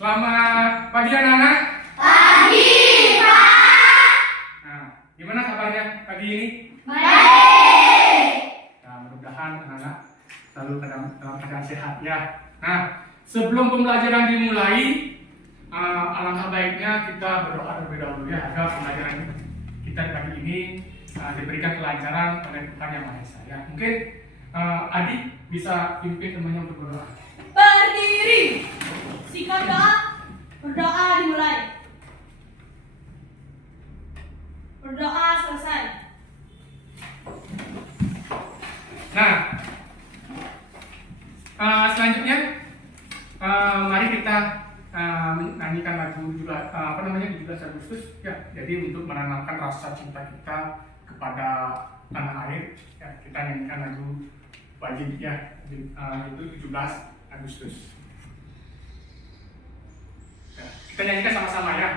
Selamat pagi anak-anak. Pagi, Pak. Nah, gimana kabarnya pagi ini? Baik. Nah, mudah-mudahan anak-anak selalu dalam keadaan sehat ya. Nah, sebelum pembelajaran dimulai, alangkah baiknya kita berdoa terlebih dahulu ya agar pembelajaran kita di pagi ini diberikan kelancaran oleh Tuhan Yang Maha Esa ya. Mungkin adik bisa pimpin temannya untuk berdoa. Berdiri. Sikap doa. Berdoa dimulai. Berdoa selesai. Nah, selanjutnya mari kita menyanyikan lagu 17 Agustus ya. Jadi untuk menanamkan rasa cinta kita kepada tanah air ya, kita nyanyikan lagu wajib ya, itu 17 Agustus. Ya, kita nyanyikan sama-sama ya.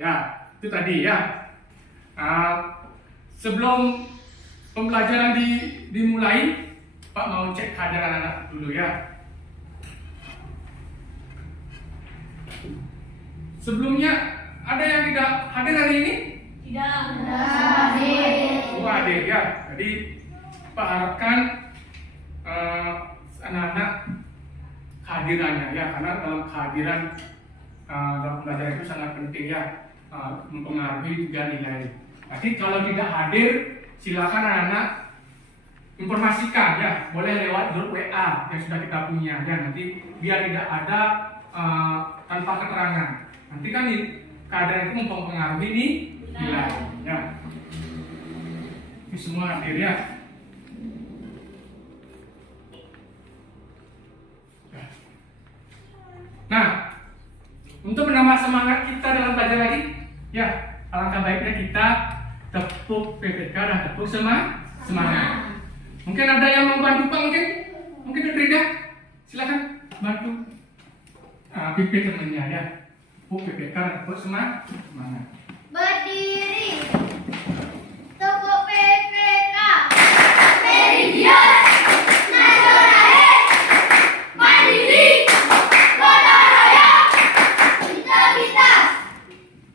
Ya, itu tadi ya. Sebelum pembelajaran dimulai, Pak mau cek kehadiran anak dulu ya. Sebelumnya ada yang tidak hadir hari ini? Tidak hadir. Oh, hadir ya. Jadi Pak harapkan anak-anak kehadirannya ya, karena dalam kehadiran dalam pembelajaran itu sangat penting ya. Mempengaruhi juga nilai. Jadi kalau tidak hadir, silakan anak-anak informasikan ya, boleh lewat grup WA yang sudah kita punya ya. Nanti biar tidak ada tanpa keterangan. Nanti kan keadaan itu mempengaruhi nilai ya. Ini semua hadir ya. Nah, untuk menambah semangat kita dalam belajar lagi, ya, alangkah baiknya kita tepuk PPK dan tepuk semangat. Mungkin ada yang mau bantu Pak, mungkin Rida, silakan bantu pimpin temannya ya. Tepuk PPK dan tepuk semangat. Berdiri. Tepuk PPK. Meridian. Nasional. Mandiri. Gotong royong. Integritas.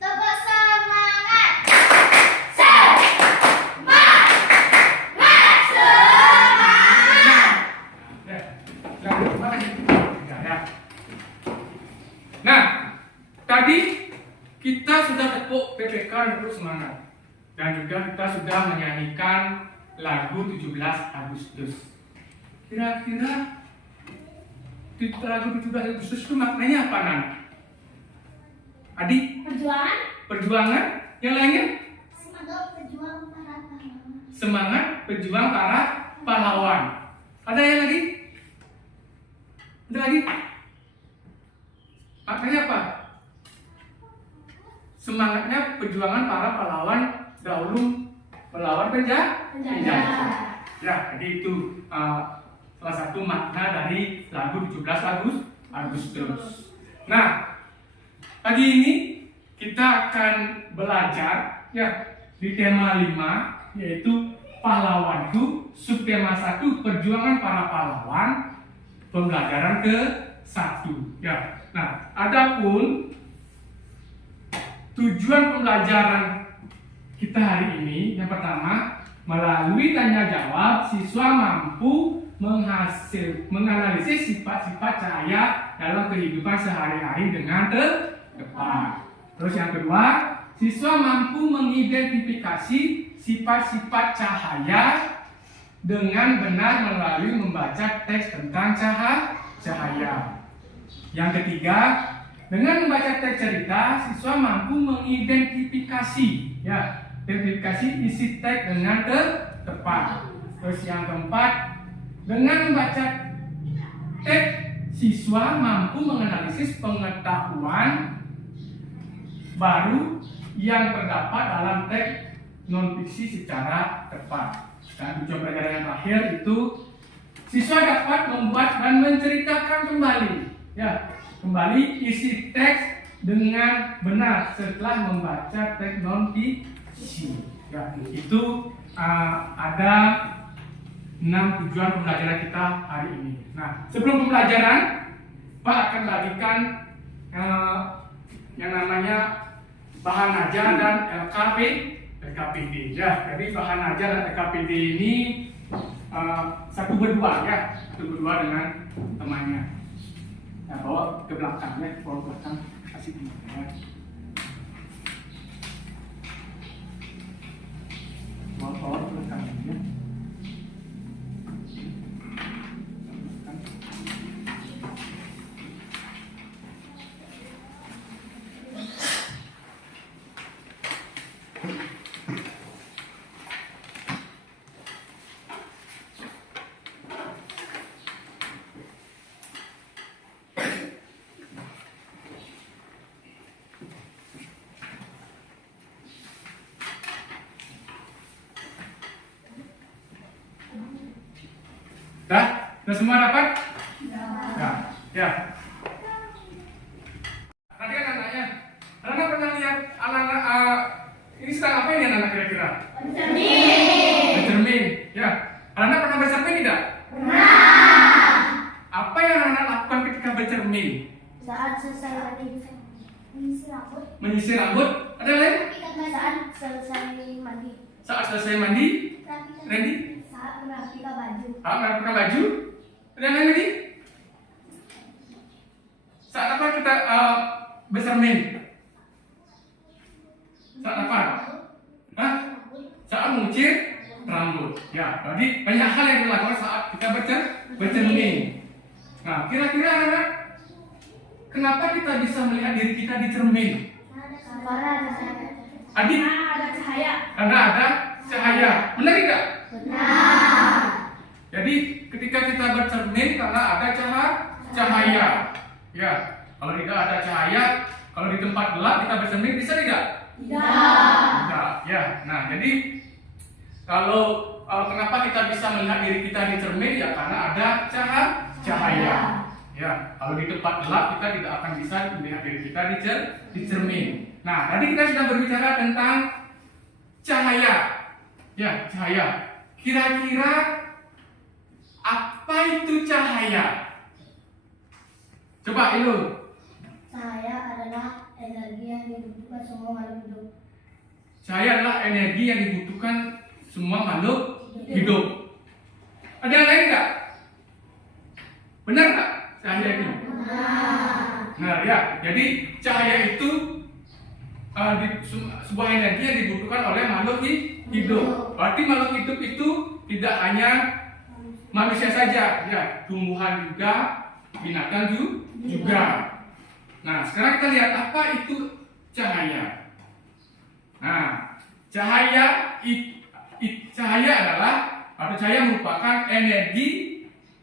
Tepuk semangat. Semangat. Ya, terima kasih. Ya. Nah, tadi kita sudah tepuk PPK dan tepuk semangat. Dan juga kita sudah menyanyikan lagu 17 Agustus. Kira-kira lagu 17 Agustus itu maknanya apa, Nan? Adik? Perjuangan. Perjuangan? Yang lainnya? Semangat berjuang para pahlawan. Semangat berjuang para pahlawan. Ada yang lagi? Ada lagi? Maknanya apa? Semangatnya perjuangan para pahlawan dahulu melawan penjajah. Ya, jadi itu salah satu makna dari lagu 17 Agustus. Nah, pagi ini kita akan belajar ya di tema 5, yaitu pahlawanku, subtema 1 perjuangan para pahlawan, pembelajaran ke-1 ya. Nah, adapun tujuan pembelajaran kita hari ini yang pertama, melalui tanya jawab siswa mampu menganalisis sifat-sifat cahaya dalam kehidupan sehari-hari dengan tepat. Terus yang kedua, siswa mampu mengidentifikasi sifat-sifat cahaya dengan benar melalui membaca teks tentang cahaya. Yang ketiga, dengan membaca teks cerita, siswa mampu mengidentifikasi identifikasi isi teks dengan tepat. Terus yang keempat, dengan membaca teks, siswa mampu menganalisis pengetahuan baru yang terdapat dalam teks non-fiksi secara tepat. Dan tujuan pelajaran yang terakhir itu, siswa dapat membuat dan menceritakan kembali isi teks dengan benar setelah membaca teks non-fiksi. Ya, itu ada 6 tujuan pembelajaran kita hari ini. Nah, sebelum pembelajaran, Pak akan bagikan yang namanya bahan ajar dan LKPD. Ya, jadi bahan ajar dan LKPD ini satu berdua dengan temannya. Nah, bawa ke belakang bawa ke belakang, kasih temannya. Bawa ke belakang ya. Sudah semua dapat? Ya. Tadi kan anaknya, anak pernah lihat anak-anak ini sedang apa ini anak kira-kira? Bercermin. Ya. Anak pernah bercermin tidak? Pernah. Apa yang anak lakukan ketika bercermin? Saat selesai menyisir rambut. Menyisir rambut. Ada lain? Saat selesai mandi. Saat selesai mandi. Randy? Saat merapikan baju. Saat merapikan baju. Ada lain lagi? Saat apa kita bercermin? Saat apa? Saat mengucir rambut. Ya, jadi banyak hal yang dilakukan saat kita bercermin. Nah, kira-kira anak, kenapa kita bisa melihat diri kita di cermin? Karena ada cahaya. Adik? Ada cahaya. Karena ada cahaya. Benar tidak? Benar. Jadi ketika kita bercermin karena ada cahaya. Ya, kalau tidak ada cahaya, kalau di tempat gelap kita bercermin bisa tidak? Tidak. Ya. Nah, jadi kalau kenapa kita bisa melihat diri kita di cermin ya karena ada cahaya. Ya, kalau di tempat gelap kita tidak akan bisa melihat diri kita di cermin. Nah, tadi kita sudah berbicara tentang cahaya. Ya, cahaya. Kira-kira apa itu cahaya? Coba Ilul. Cahaya adalah energi yang dibutuhkan semua makhluk hidup. Cahaya adalah energi yang dibutuhkan semua makhluk hidup. Ada yang lain nggak? Benar nggak cahaya itu? Nah ya, jadi cahaya itu sebuah energi yang dibutuhkan oleh makhluk hidup. Berarti makhluk hidup itu tidak hanya manusia saja, ya, tumbuhan juga, binatang juga. Nah, sekarang kita lihat apa itu cahaya. Nah, cahaya adalah atau cahaya merupakan energi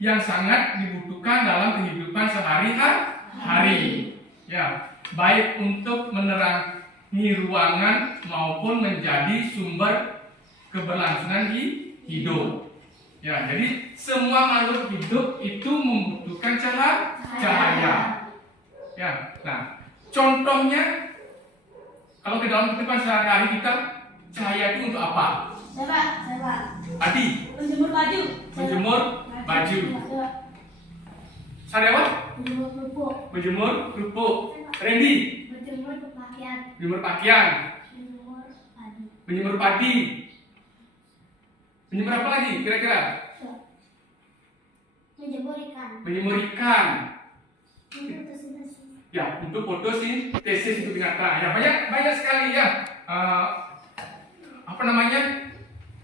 yang sangat dibutuhkan dalam kehidupan sehari-hari. Ya, baik untuk menerangi ruangan maupun menjadi sumber keberlangsungan hidup. Ya, jadi semua makhluk hidup itu membutuhkan cahaya. Ya, nah, contohnya kalau ke dalam kehidupan sehari-hari kita, cahaya itu untuk apa? Saya Adi, menjemur baju. menjemur baju. Sariawan, Menjemur kerupuk. menjemur kerupuk. Randy, Menjemur pakaian. menjemur pakaian. Menjemur padi. Menjemur padi. Menjemur apa lagi kira-kira? Menjemur ikan. Menjemur ikan. Untuk fotosintesis. Ya, untuk fotosintesis itu binatang. Ya, banyak sekali ya. Apa namanya?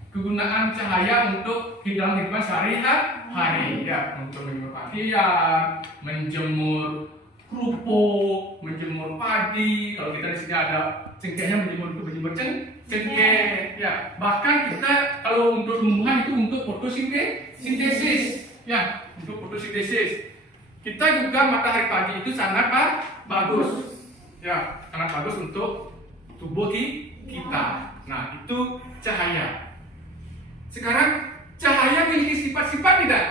Kegunaan cahaya untuk di dalam kehidupan sehari-hari. Ya, untuk menjemur pakaian, menjemur kerupuk, menjemur padi. Kalau kita di sini ada cengkehnya, menjemur cengkeh. Ya, bahkan kita kalau untuk tumbuhan itu untuk fotosintesis. Ya, untuk fotosintesis. Kita juga matahari pagi itu sangat bagus. Ya, sangat bagus untuk tubuh kita. Nah, itu cahaya. Sekarang cahaya memiliki sifat-sifat tidak?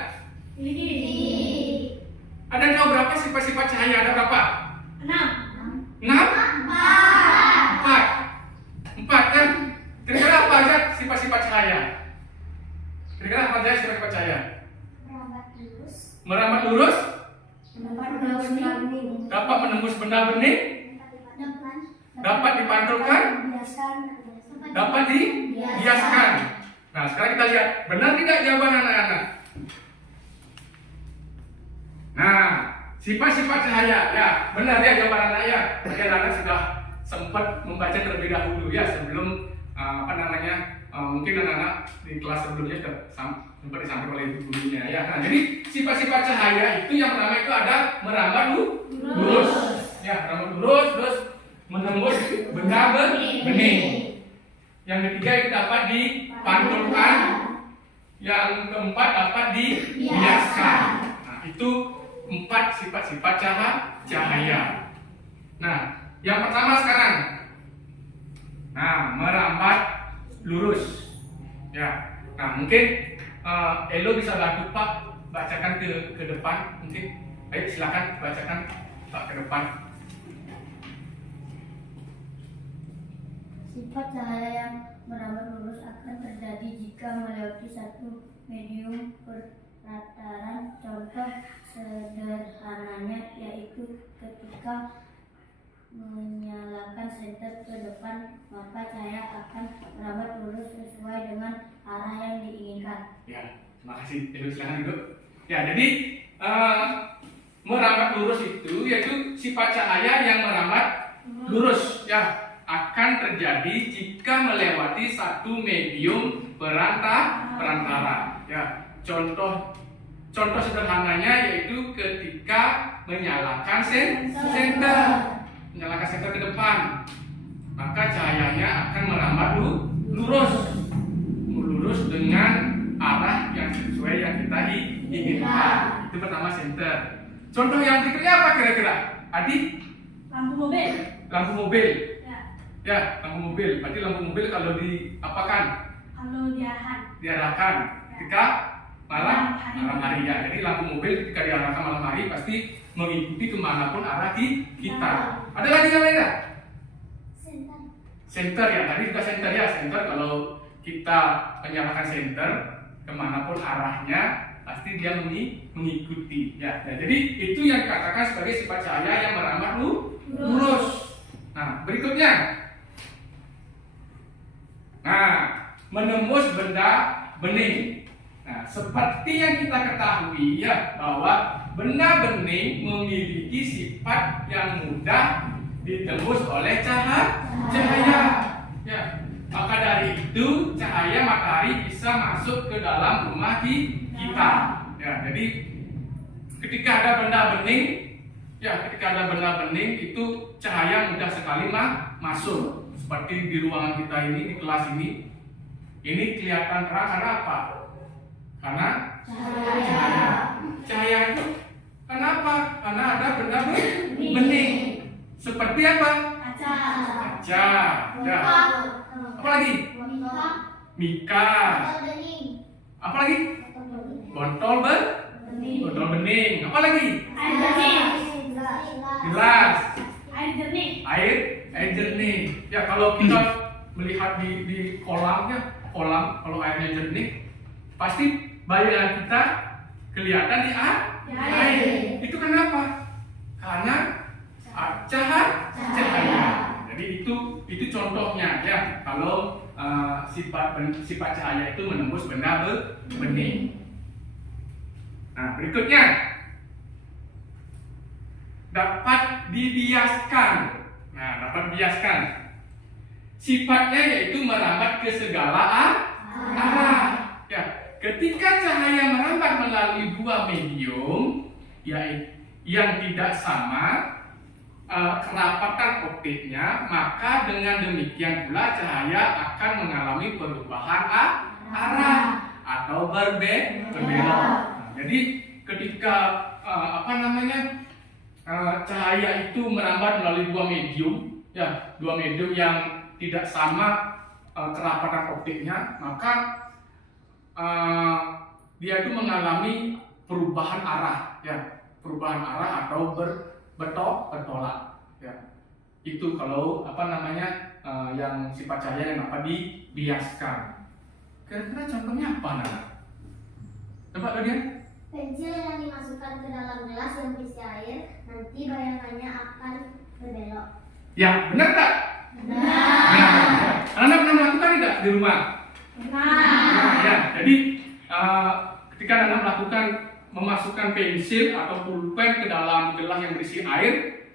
Ini. Ada yang tahu berapa sifat-sifat cahaya? Ada berapa? 6. 6? 4 kan? Kira-kira apa aja sifat-sifat cahaya? Kira-kira apa aja sifat-sifat cahaya? Merambat lurus. Merambat lurus, Menembus. dapat menembus benda bening, dapat dipantulkan, dapat dihiaskan. Nah, sekarang kita lihat, benar tidak jawaban anak-anak? Nah, sifat-sifat cahaya, ya benar ya jawaban anak ya. Tadi anak sudah sempat membaca terlebih dahulu ya sebelum mungkin anak-anak di kelas sebelumnya sempat disampaikan oleh ibu gurunya ya. Nah, jadi sifat-sifat cahaya itu yang pertama itu ada merambat lurus, ya merambat lurus, terus menembus benda bening. Yang ketiga itu dapat dipantulkan, yang keempat dapat dihiaskan. Nah, itu 4 sifat-sifat cahaya. Nah, yang pertama sekarang, merambat lurus. Ya, nah mungkin Elo bisa bantu Pak bacakan ke depan mungkin. Ayo silakan bacakan Pak ke depan. Sifat cahaya yang merambat lurus akan terjadi jika melewati satu medium perputaran. Contoh sederhananya yaitu ketika menyalakan senter ke depan, maka cahaya akan merambat lurus sesuai dengan arah yang diinginkan. Ya, terima kasih. Silakan duduk. Ya, jadi merambat lurus itu yaitu sifat cahaya yang merambat lurus. Ya, akan terjadi jika melewati satu medium perantara. Ya, contoh sederhananya yaitu ketika menyalakan senter. Menyalakan senter ke depan, maka cahayanya akan merambat lurus dengan arah yang sesuai yang kita inginkan. Itu pertama senter. Contoh yang berikutnya apa kira-kira? Adi? Lampu mobil. Lampu mobil. Ya. Lampu mobil. Berarti lampu mobil kalau diapakan? Kalau Diarahkan ketika malam hari ya. Jadi lampu mobil ketika diarahkan malam hari pasti mengikuti kemanapun arah kita. Ada lagi yang lain? Center ya, tadi juga center ya. Center kalau kita menyalakan center kemanapun arahnya pasti dia mengikuti ya. Nah, jadi itu yang dikatakan sebagai sifat cahaya yang merambat lurus. Nah, berikutnya. Nah, menembus benda bening. Nah, seperti yang kita ketahui ya bahwa benda bening memiliki sifat yang mudah ditembus oleh cahaya. Ya, maka dari itu itu cahaya matahari bisa masuk ke dalam rumah kita. Ya, jadi ketika ada benda bening, itu cahaya mudah sekali masuk. Seperti di ruangan kita ini, di kelas ini kelihatan terang karena apa? Karena cahaya itu. Kenapa? Karena ada benda bening. Seperti apa? Kaca. Ya. Apa lagi? Mika. Apa lagi? Botol bening. Apa lagi? Gelas. Air jernih. Ya, kalau kita melihat di kolamnya, kalau airnya jernih, pasti bayangan kita kelihatan di air. Itu kenapa? Karena cahaya. Jadi itu contohnya ya. Kalau sifat cahaya itu menembus benda bening. Nah, berikutnya dapat dibiaskan. Sifatnya yaitu merambat ke segala arah. Ya, ketika cahaya merambat melalui dua medium yang tidak sama kerapatan optiknya, maka dengan demikian pula cahaya akan mengalami perubahan arah atau berbelok. Nah, jadi ketika cahaya itu merambat melalui dua medium yang tidak sama kerapatan optiknya, maka dia itu mengalami perubahan arah atau bertolak. Ya. Itu kalau yang sifat cahaya yang dapat dibiaskan. Kira-kira contohnya apa, Nana? Coba kalian. Pensil yang dimasukkan ke dalam gelas yang berisi air, nanti bayangannya akan berbelok. Ya, benar tak? Benar. Ya. Anda pernah melakukan tidak di rumah? Nah, ya. Jadi ketika Anda memasukkan pensil atau pulpen ke dalam gelas yang berisi air,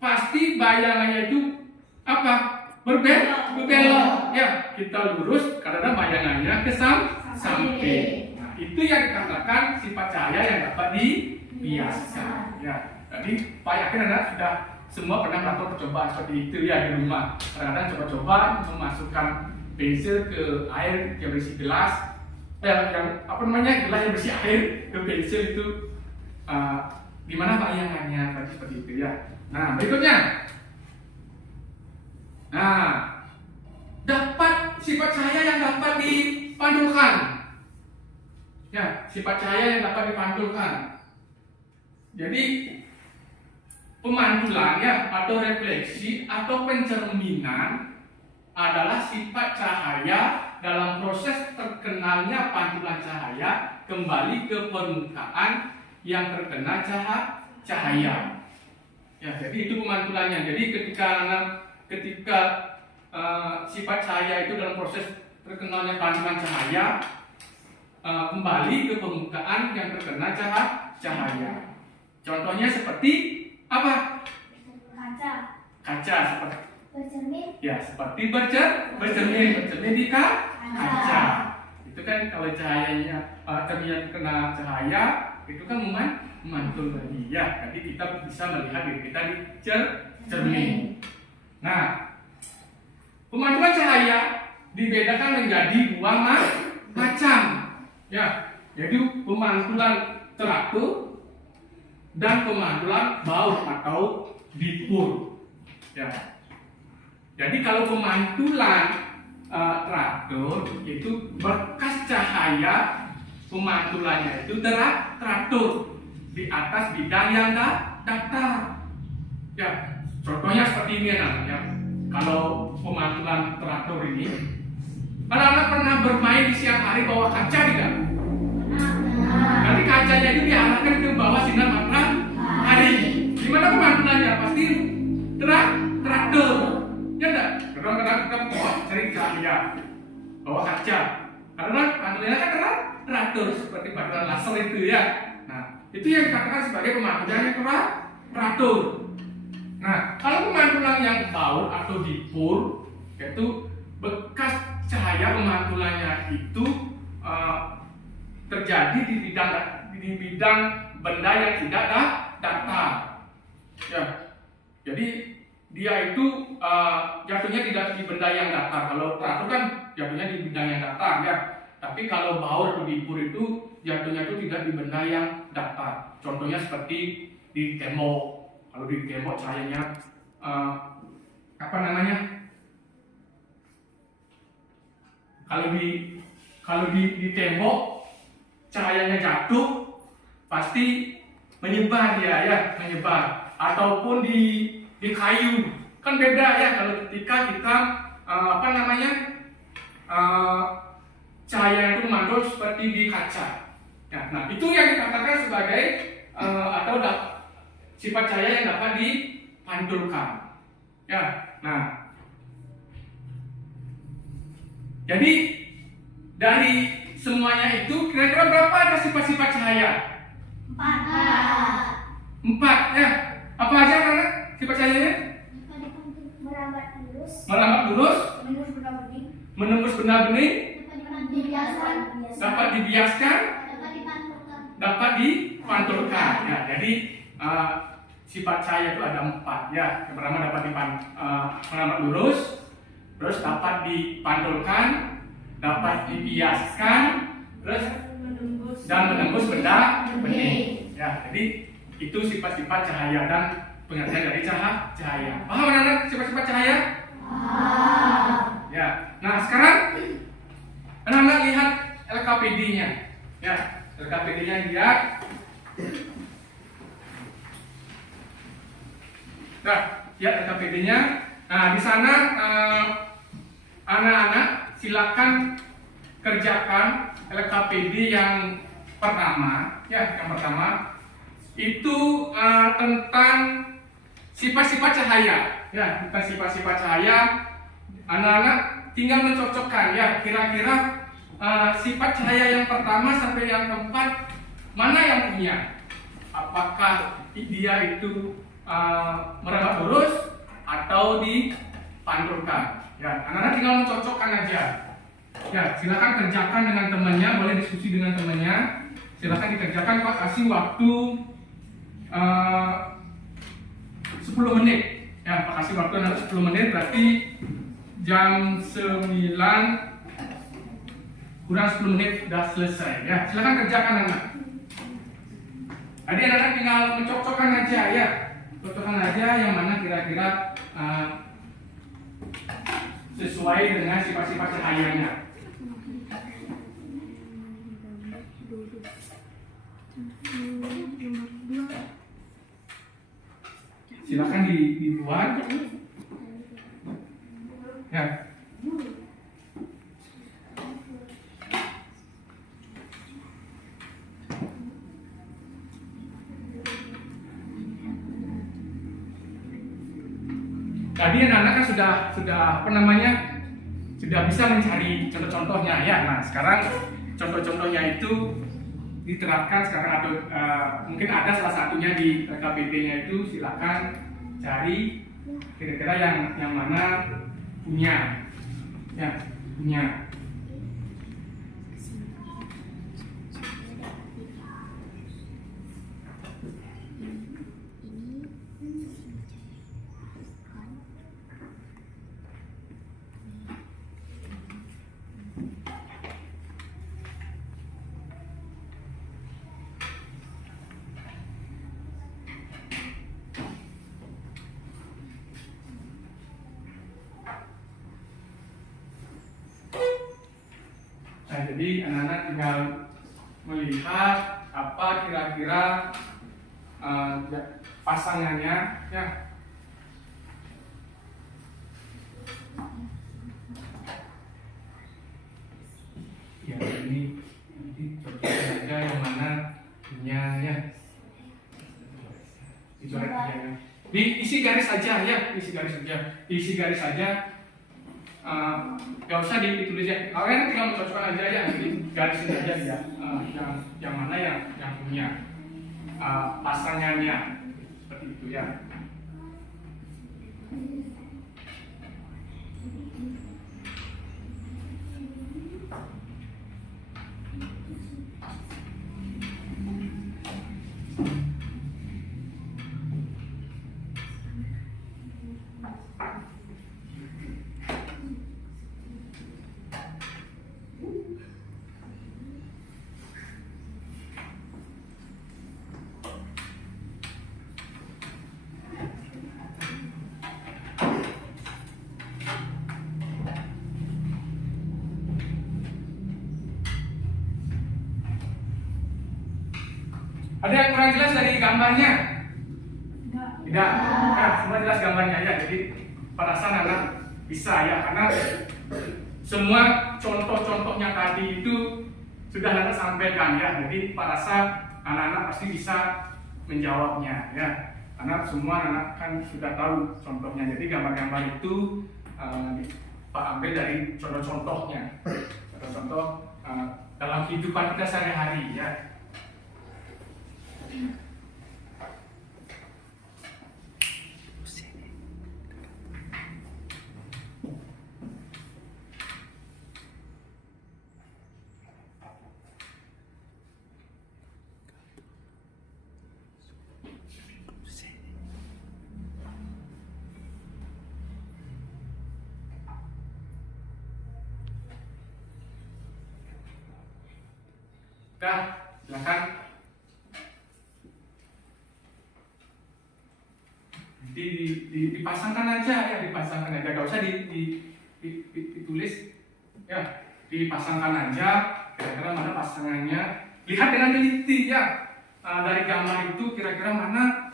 pasti bayangannya itu apa? Berbelok. Ya, kita lurus karena bayangannya ke samping. Itu yang dikatakan sifat cahaya yang dapat dibiaskan. Ya, jadi Pak yakin Anda sudah semua pernah melakukan percobaan seperti itu ya di rumah. Kadang-kadang coba-coba memasukkan pensil ke air yang berisi gelas, gelas yang berisi air ke pensil itu, gimana bayangannya tadi seperti itu ya. Nah, berikutnya, dapat sifat cahaya yang dapat dipantulkan. Ya, sifat cahaya yang dapat dipantulkan. Jadi pemantulannya atau refleksi atau pencerminan adalah sifat cahaya dalam proses terkenalnya pantulan cahaya kembali ke permukaan yang terkena cahaya. Ya, jadi itu pemantulannya. Jadi ketika sifat cahaya itu dalam proses terkenalnya pantulan cahaya kembali ke permukaan yang terkena cahaya. Contohnya seperti apa? Kaca seperti Bercermin. ya, seperti bercermin di kaca. Itu kan kalau cahayanya cermin kena cahaya, itu kan memantul lagi ya. Jadi kita bisa melihat diri kita di cermin. Nah, pemantulan cahaya dibedakan menjadi dua macam. Ya, jadi pemantulan teratur dan pemantulan baut atau dipur. Ya. Jadi kalau pemantulan teratur itu bekas cahaya pemantulannya itu teratur di atas bidang yang datar. Ya, contohnya seperti ini ya. Kalau pemantulan teratur ini, anak-anak pernah bermain di siang hari bawa kaca tidak? Nanti kacanya itu diarahkan ke bawah sinar matahari. Gimana pemantulannya? Pasti teratur. Ya enggak? Kadang-kadang kita bawa cari cahaya, bawa kaca. Karena pantulannya kan teratur seperti pantulan laser itu ya. Nah, itu yang dikatakan sebagai pemantulan yang teratur. Nah, kalau pemantulan yang baut atau dipur, yaitu bekas cahaya cahaya pemantulannya itu terjadi di bidang benda yang tidak datar. Ya, jadi dia itu jatuhnya tidak di benda yang datar. Kalau teratur kan jatuhnya di bidang yang datar ya. Tapi kalau baur atau dipur itu jatuhnya itu tidak di benda yang datar. Contohnya seperti di tembok. Kalau di tembok cahayanya apa namanya? Kalau di tembok cahayanya jatuh pasti menyebar ya menyebar. Ataupun di kayu kan beda ya kalau ketika kita apa namanya cahaya itu mantul seperti di kaca. Ya, nah itu yang dikatakan sebagai atau sifat cahaya yang dapat dipantulkan. Ya, nah jadi dari semuanya itu kira-kira berapa ada sifat-sifat cahaya? 4 ya. Apa aja karena sifat cahayanya? Merambat lurus, menembus benda bening, dapat dibiaskan, dapat dipantulkan. Ya, jadi sifat cahaya itu ada 4 ya. Yang pertama dapat merambat lurus, terus dapat dipantulkan, dapat dibiaskan, terus dan menembus benda bening. Ya, jadi itu sifat-sifat cahaya dan pengertian dari cahaya. Paham anak-anak sifat-sifat cahaya? Ya. Nah, sekarang anak-anak lihat LKPD-nya. Ya, LKPD-nya lihat. Nah, lihat LKPD-nya. Nah, di sana anak-anak silakan kerjakan LKPD yang pertama. Ya, yang pertama itu tentang sifat-sifat cahaya. Ya, tentang sifat-sifat cahaya. Anak-anak tinggal mencocokkan ya, kira-kira sifat cahaya yang pertama sampai yang keempat mana yang punya? Apakah dia itu merambat lurus atau dipantulkan? Ya, anak-anak tinggal mencocokkan aja. Ya, silakan kerjakan dengan temannya, boleh diskusi dengan temannya. Silakan dikerjakan, Pak, kasih waktu 10 menit. Ya, Pak kasih waktu nanti 10 menit, berarti jam 9 kurang 10 menit sudah selesai. Ya, silakan kerjakan anak. Tadi anak-anak tinggal mencocokkan aja ya. Cocokkan aja yang mana kira-kira sesuai dengan sifat-sifat cahayanya. Silakan dibuat. Ya. Tadi anak-anak kan sudah apa namanya? Sudah bisa mencari contoh-contohnya ya. Nah, sekarang contoh-contohnya itu diterapkan sekarang atau mungkin ada salah satunya di KBP-nya itu silakan cari kira-kira yang mana punya ya punya. Nah, jadi anak-anak tinggal melihat apa kira-kira pasangannya ya. Ya, ini cocoknya aja yang mana punya ya. Diisi garis saja ya, isi garis saja. Gak usah ditulis ya. Kalian tinggal mencocokkan aja ya, garisin aja ya. Yang mana yang punya pasangannya seperti itu ya. Ada yang kurang jelas dari gambarnya? Tidak. Nah, semua jelas gambarnya ya. Jadi pada saat anak bisa ya, karena semua contoh-contohnya tadi itu sudah anak sampaikan ya. Jadi pada saat anak-anak pasti bisa menjawabnya ya. Karena semua anak kan sudah tahu contohnya. Jadi gambar-gambar itu Pak ambil dari contoh-contohnya. Contoh-contoh dalam kehidupan kita sehari-hari ya. Dah, silakan. Dipasangkan aja ya, dipasangkan aja, gak usah ditulis ya, dipasangkan aja kira-kira mana pasangannya. Lihat dengan teliti ya, dari gambar itu kira-kira mana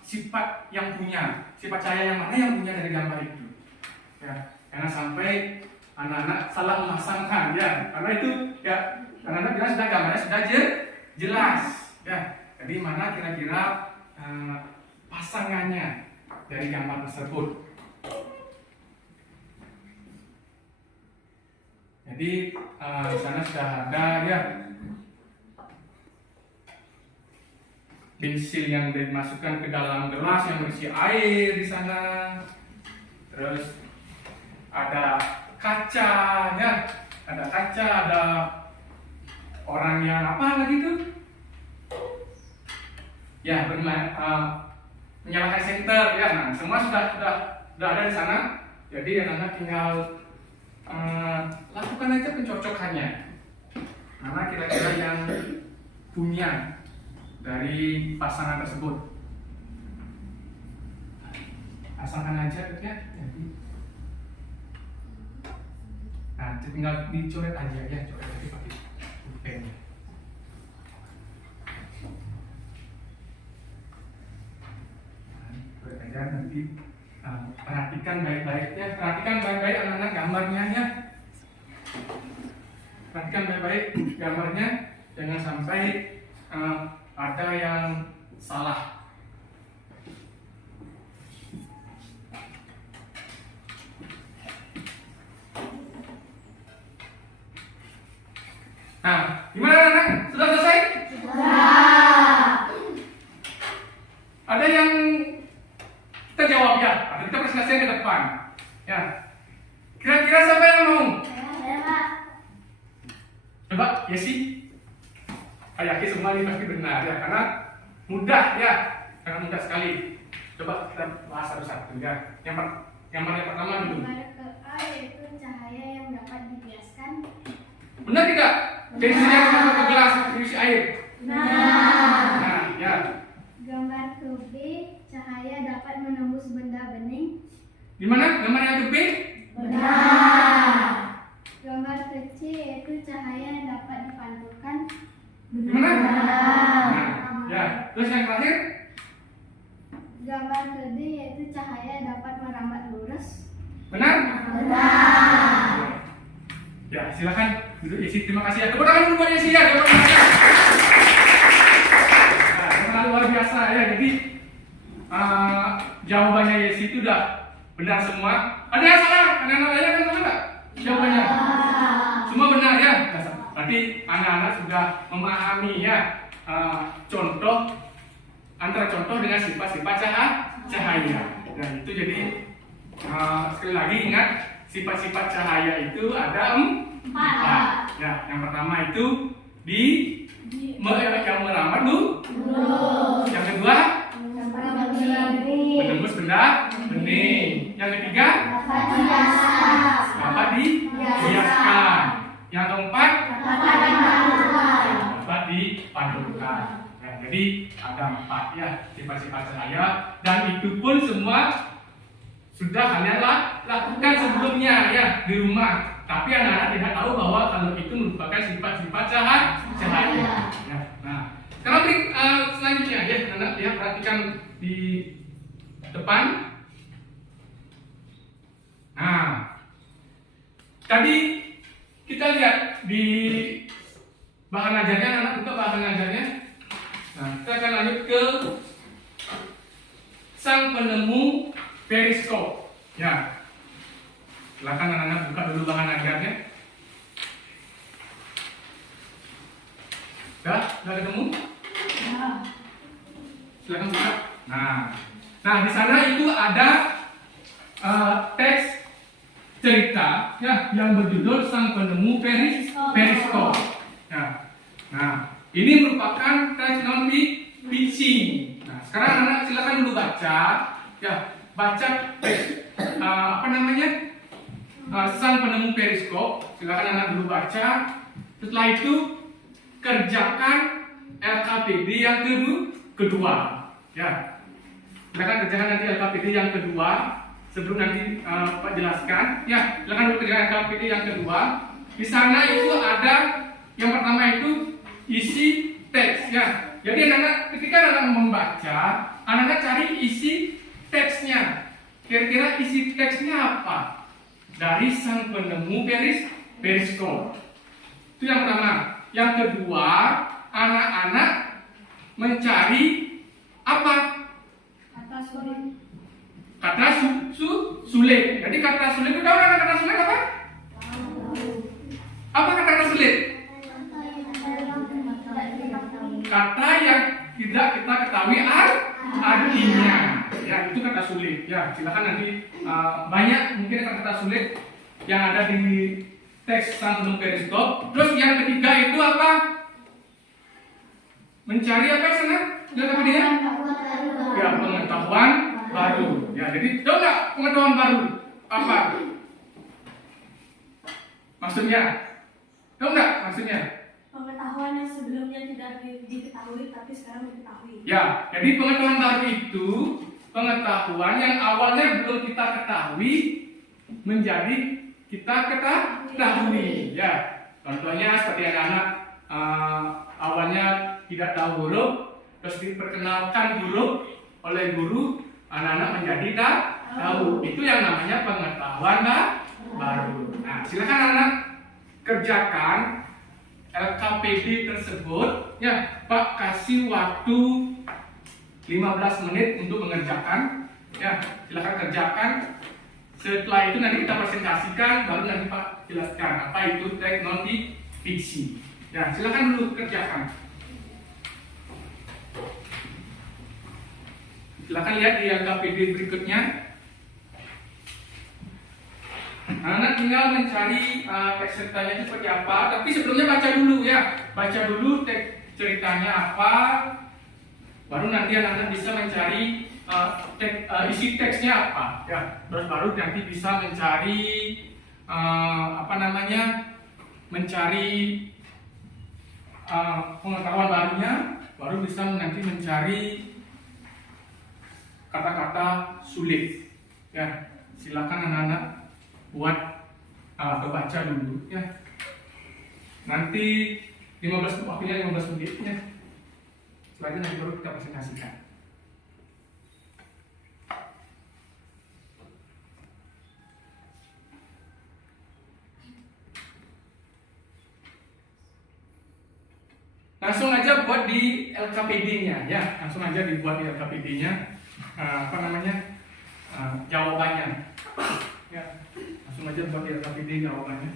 sifat yang punya, sifat cahaya yang mana yang punya dari gambar itu ya, karena sampai anak-anak salah memasangkan ya, karena itu ya anak-anak bilang sudah gambarnya sudah jelas ya, jadi mana kira-kira pasangannya dari gambar tersebut. Jadi di sana sudah ada ya pensil yang dimasukkan ke dalam gelas yang berisi air di sana. Terus ada kaca ya, ada kaca, ada orang yang apa lagi tuh? Ya, menyalakan senter ya. Nah, semua sudah ada di sana. Jadi anak-anak tinggal lakukan aja pencocokannya. Mana kira-kira yang punya dari pasangan tersebut. Pasangkan aja ya. Nah, tinggal dicoret aja ya, coret aja pakai pen. Coret aja nanti. Perhatikan baik-baik ya, perhatikan baik-baik anak-anak gambarnya ya. Perhatikan baik-baik gambarnya, jangan sampai ada yang salah. Nah, gimana anak-anak? Sudah selesai? Sudah. Ada yang kita jawab ya, atau kita presentasikan ke depan. Ya. Kira-kira siapa yang mau? Coba, Yesi. Saya yakin semua ini pasti benar ya, karena mudah ya, karena mudah sekali. Coba kita bahas satu-satu ya. Yang pertama dulu. Gambar ke A yaitu cahaya yang dapat dibiaskan. Benar tidak? Pensilnya masuk ke gelas berisi air. Nah, ya. Gambar ke B, cahaya dapat menembus benda bening. Di mana? Gambar yang ke B? Benar. Gambar ke C yaitu cahaya yang dapat dipantulkan. Di mana? Nah, ya. Terus yang terakhir? Gambar ke D yaitu cahaya dapat merambat lurus. Benar? Benar. Ya, silakan duduk Yesi. Terima kasih ya. Tepuk tangan dulu buat Yesi ya. Nah, sangat luar biasa ya. Jadi jawabannya Yesi itu udah benar semua. Ada yang salah? Anak-anak lainnya kan salah nggak? Jawabannya? Semua benar ya. Berarti anak-anak sudah memahami ya contoh antara contoh dengan sifat-sifat cahaya. Dan itu jadi sekali lagi ingat, sifat-sifat cahaya itu ada 4. Ya, yang pertama itu yang merambat lurus. Yang kedua menembus benda bening. Yang ketiga dapat dibiaskan. Yang keempat dapat dipantulkan. Nah, jadi ada 4 ya sifat-sifat cahaya, dan itu pun semua sudah kalian lakukan sebelumnya ya di rumah. Tapi anak-anak tidak tahu bahwa kalau itu merupakan sifat-sifat cahaya. Ya. Nah, Sekarang selanjutnya ya, anak lihat perhatikan di depan. Nah, tadi kita lihat di bahan ajarnya, anak buka bahan ajarnya. Nah, kita akan lanjut ke sang penemu periskop. Ya, silakan anak-anak buka dulu bahan ajarnya. Sudah ketemu? Ya. Silakan buka. Nah di sana itu ada teks cerita ya yang berjudul Sang Penemu Periskop. Nah, ini merupakan teks non fiksi. Nah, sekarang anak silakan dulu baca ya, baca teks Sang Penemu Periskop. Silakan anak dulu baca. Setelah itu kerjakan LKPD yang kedua ya. Silakan kerjakan nanti LKPD yang kedua sebelum nanti Pak jelaskan ya. Silakan dulu kerjakan LKPD yang kedua. Di sana itu ada yang pertama itu isi teks ya. Jadi anak-anak ketika anak membaca, anak-anak cari isi teksnya. Kira-kira isi teksnya apa? Dari Sang Penemu Periskop. Itu yang pertama. Yang kedua, anak-anak mencari apa? Kata sulit. Kata sulit. Jadi kata sulit itu tahu kan kata sulit apa? Apa kata sulit? Kata yang tidak kita ketahui artinya. Ya, itu kata sulit. Ya, silakan nanti banyak mungkin kata sulit yang ada di teks Sang Penemu Periskop. Terus yang ketiga itu apa? Mencari apa sana? Lihat apa dia? Ya, pengetahuan baru. Ya, jadi tahu nggak pengetahuan baru apa? Maksudnya? Tahu nggak maksudnya? Pengetahuan yang sebelumnya tidak diketahui tapi sekarang diketahui. Ya, jadi pengetahuan baru itu pengetahuan yang awalnya belum kita ketahui menjadi kita ketahui. Ya, contohnya seperti anak-anak awalnya tidak tahu huruf, terus diperkenalkan huruf oleh guru, anak-anak menjadi tahu. Itu yang namanya pengetahuan baru. Nah, silakan anak kerjakan LKPD tersebut. Ya, Pak kasih waktu 15 menit untuk mengerjakan. Ya, silakan kerjakan. Setelah itu nanti kita presentasikan, baru nanti Pak jelaskan apa itu teks non fiksi. Ya, silakan dulu kerjakan. Silakan lihat di LKPD berikutnya. Anak tinggal mencari teks ceritanya itu seperti apa. Tapi sebelumnya baca dulu ya, baca dulu teks ceritanya apa. Baru nanti anak-anak bisa mencari isi teksnya apa. Ya, terus baru nanti bisa mencari mencari pengetahuan barunya. Baru bisa nanti mencari kata-kata sulit. Ya, silakan anak-anak buat baca dulu ya. Nanti 15 waktunya 15 menit ya. Selanjutnya nanti baru kita presentasikan. Langsung aja buat di LKPD-nya ya, langsung aja dibuat di LKPD-nya jawabannya. Ya, langsung aja buat di LKPD jawabannya.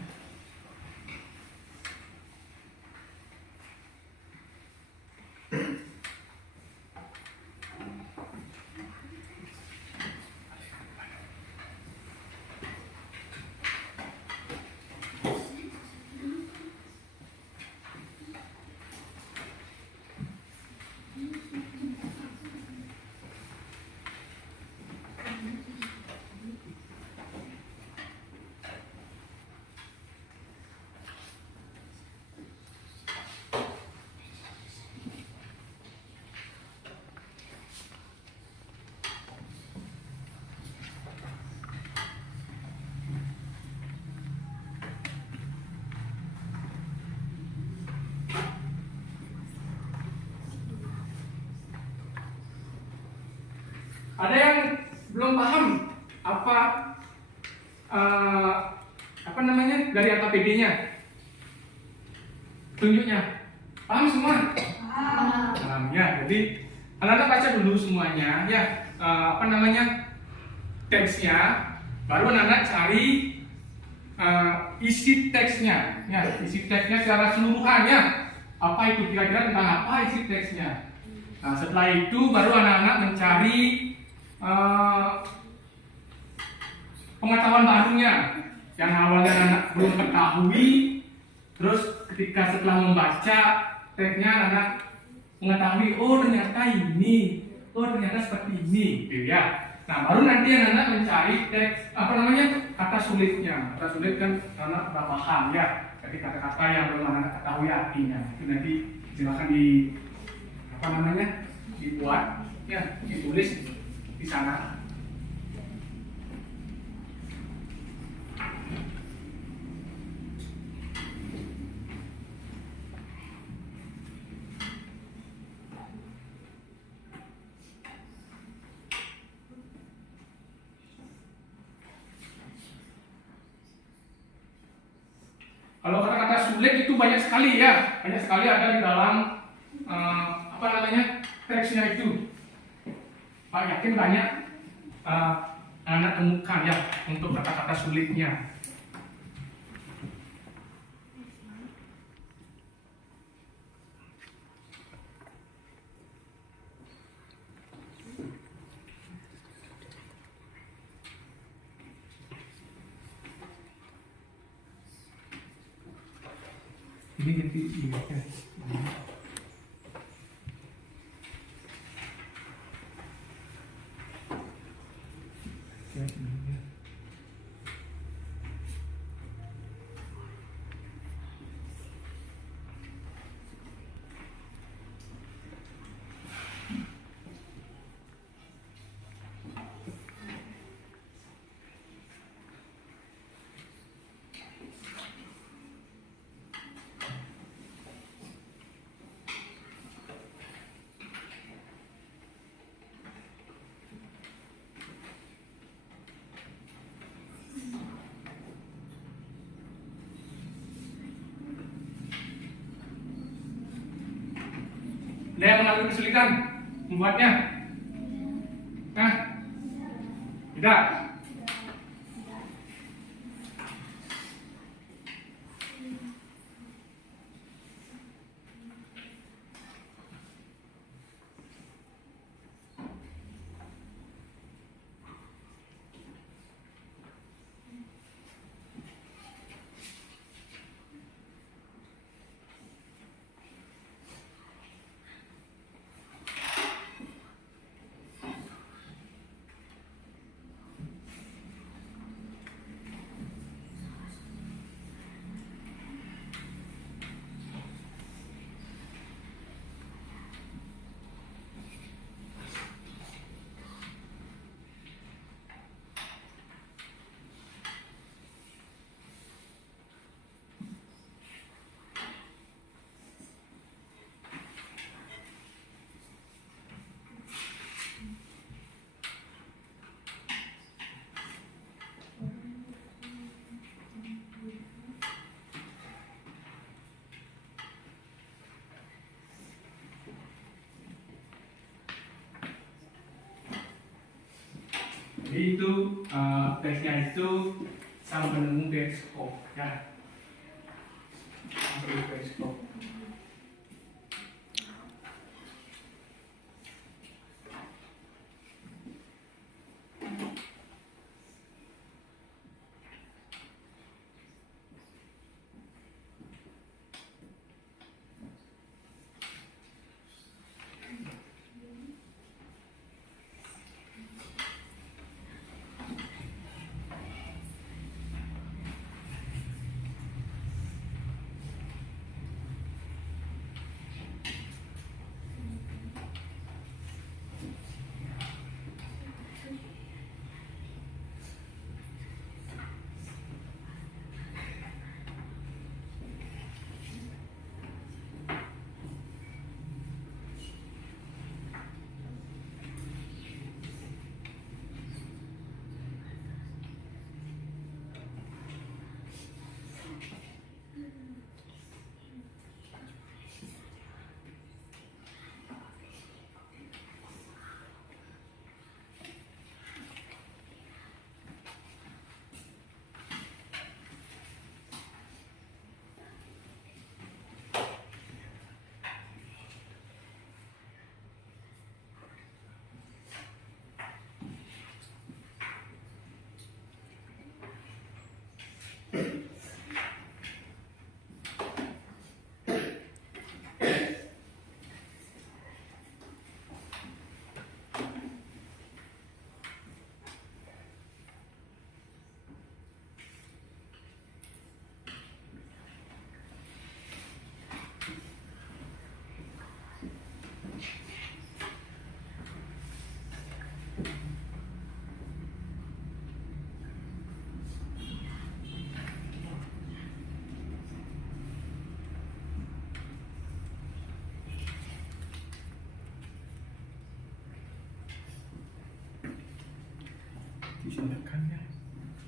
belum paham apa apa namanya dari AKPD-nya, tunjuknya. Paham semua? Paham ya. Jadi anak-anak baca dulu semuanya ya, apa namanya teksnya, baru anak-anak cari isi teksnya ya, isi teksnya secara keseluruhannya. Apa itu kira-kira tentang apa isi teksnya. Nah, setelah itu baru anak-anak mencari pengetahuan barunya yang awalnya anak belum ketahui, terus ketika setelah membaca teksnya anak mengetahui, oh ternyata ini, oh ternyata seperti ini, gitu ya. Nah, baru nanti anak mencari teks apa namanya kata sulitnya. Kata sulit kan anak udah paham ya. Jadi kata-kata yang belum anak ketahui artinya itu nanti silakan di apa namanya dibuat ya, ditulis di sana. Kalau kata-kata sulit itu banyak sekali ya, banyak sekali ada di dalam apa namanya teksnya itu. Pak yakin banyak anak temukan ya untuk kata-kata sulitnya. Ini nanti ya. Ada yang mengalami kesulitan membuatnya? Nah, tidak. Jadi itu teksnya itu sang penemu periskop ya, sang penemu periskop.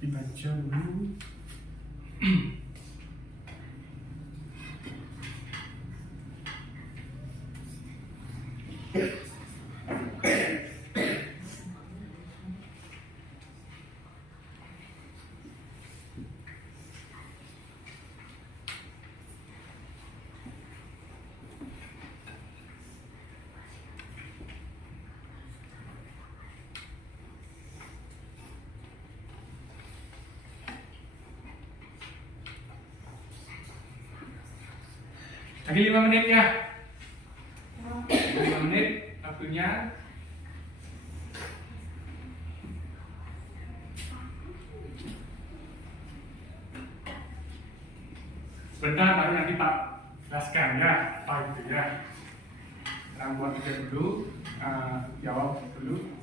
dibaca dulu. Lagi 5 menit ya. 5 menit waktunya. Sebentar baru nanti Pak jelaskan ya apa itu ya. Sekarang buat pikir dulu, jawab dulu.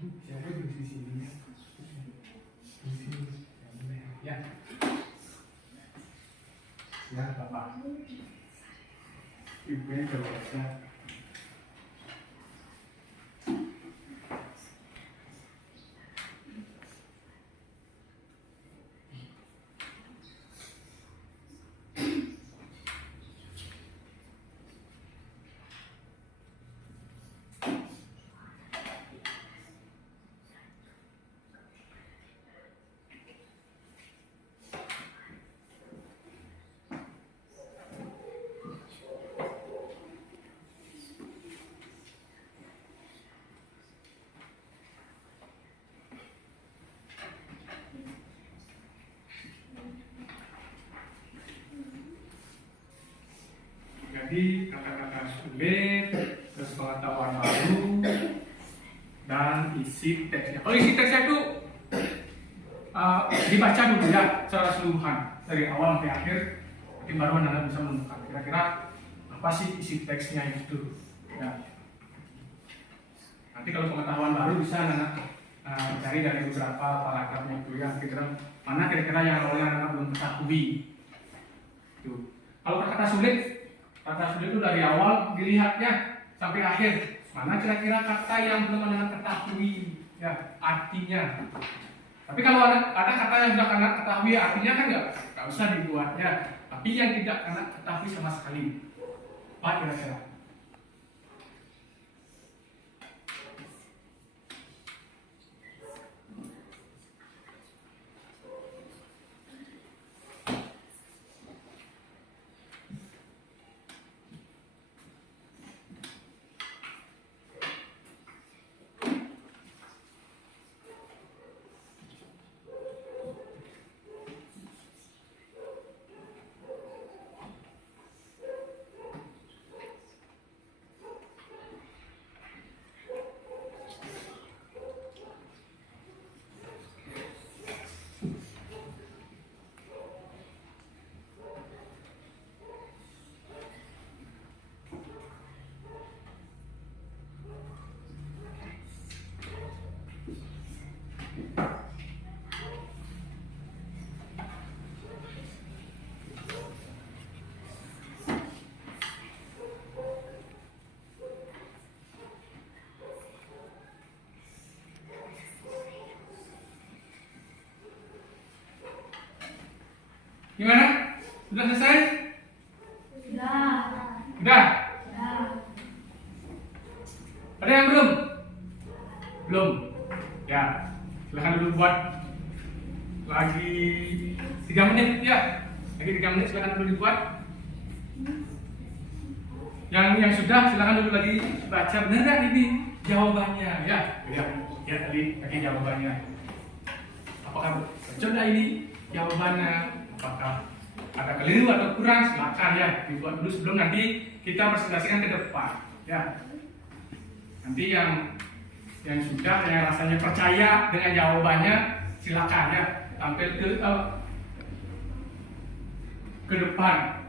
Siapa di sini? Ya. Ya, Bapak. Ibunya jawab ya. Jadi kata-kata sulit, terus pengetahuan baru, dan isi teksnya. Kalau isi teksnya itu dibaca dulu ya secara keseluruhan dari awal sampai akhir, nanti baru Anda bisa menemukan kira-kira apa sih isi teksnya itu. Ya. Nanti kalau pengetahuan baru bisa Anda cari dari beberapa paragrafnya itu ya, kira-kira mana kira-kira yang awalnya Anda belum ketahui. Tuh. Kalau kata sulit itu dari awal dilihatnya sampai akhir. Mana kira-kira kata yang belum Anda ketahui ya artinya. Tapi kalau ada kata yang sudah Anda ketahui artinya kan nggak usah dibuat ya. Tapi yang tidak Anda ketahui sama sekali, apa kira-kira? Gimana? Sudah selesai? Sudah. Sudah? Sudah. Ada yang belum? Belum? Ya, silahkan dulu buat lagi 3 menit ya. Lagi 3 menit silahkan dulu dibuat. Yang sudah silahkan dulu lagi baca benar nggak ini jawabannya ya. Ya tadi jawabannya. Apakah betul nggak ini jawabannya? Apakah ada keliru atau kurang, silakan ya dibuat dulu sebelum nanti kita presentasikan ke depan Ya. Nanti yang sudah yang rasanya percaya dengan jawabannya silakan ya tampil ke depan.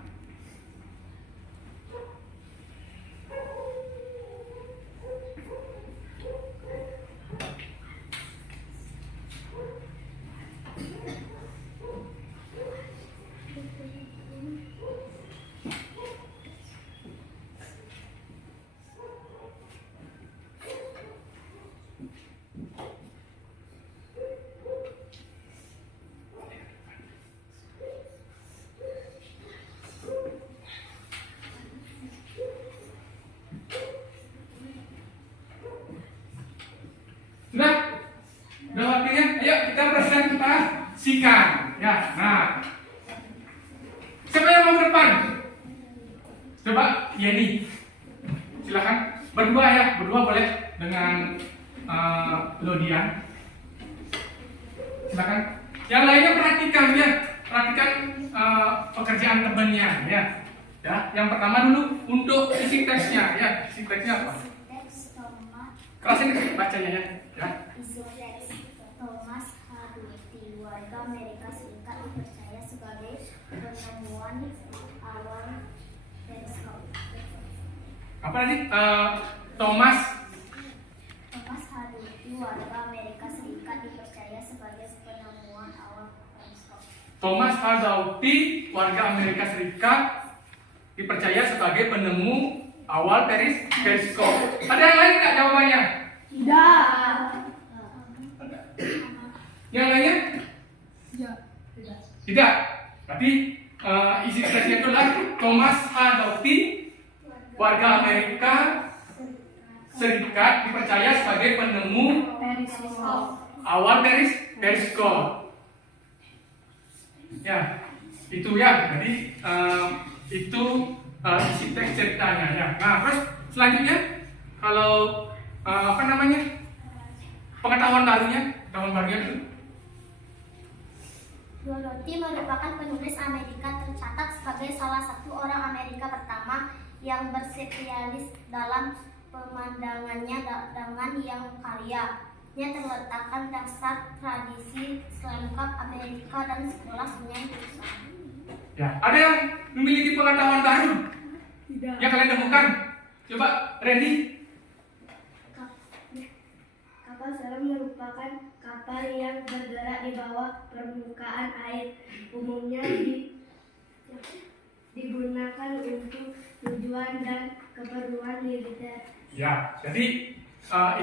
Sudah? Udah waktunya? Ayo kita presentasikan. Ya, nah. Siapa yang mau ke depan? Coba Yeni. Silakan. Berdua ya, berdua boleh dengan Lodian. Silakan. Yang lainnya perhatikan ya, perhatikan pekerjaan temannya ya. Ya, yang pertama dulu untuk isi teksnya ya. Isi teksnya apa? Teks Thomas. Kerasin bacanya ya. Ya. Isi teks Thomas Hardy, warga Amerika Serikat dipercaya sebagai penemuan awal teleskop. Apa tadi? Thomas Hardy, warga Amerika Serikat dipercaya sebagai penemuan awal teleskop. Thomas Hardy, warga Amerika Serikat dipercaya sebagai penemu awal teleskop. Ada yang lain nggak jawabannya? Tidak. Yang lainnya? Tidak. Berarti isi teksnya itu adalah Thomas Hardy, warga Amerika Serikat dipercaya sebagai penemu awal teleskop. Ya, itu ya. Jadi itu isi teks ceritanya ya. Nah, terus selanjutnya kalau apa namanya? Pengetahuan barunya itu. Dorothy merupakan penulis Amerika tercatat sebagai salah satu orang Amerika pertama yang berspesialis dalam pemandangannya dengan yang karyanya terletakkan dasar tradisi selengkap Amerika dan sekolah sungai Tucson. Ya, ada yang memiliki pengetahuan baru Tidak. yang kalian temukan? Coba Randy. Kapal selam merupakan kapal yang bergerak di bawah permukaan air. Umumnya digunakan untuk tujuan dan keperluan militer. Ya, jadi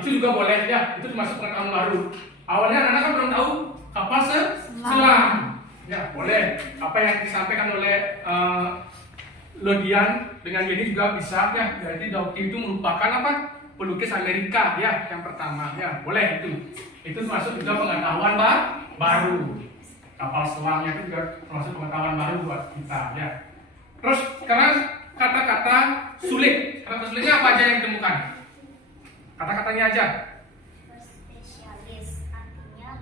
itu juga boleh ya, itu termasuk pengetahuan baru. Awalnya anak kan belum tahu kapal selam. Ya, boleh. Apa yang disampaikan oleh Lodian dengan Yeni juga bisa ya. Jadi Dorothy itu merupakan apa? Pelukis Amerika ya, yang pertama ya, boleh itu. Itu termasuk juga pengetahuan baru. Kapal selamnya itu juga termasuk pengetahuan baru buat kita ya. Terus sekarang kata-kata sulit. Kata sulitnya apa aja yang ditemukan? Kata-katanya aja. Berspesialis artinya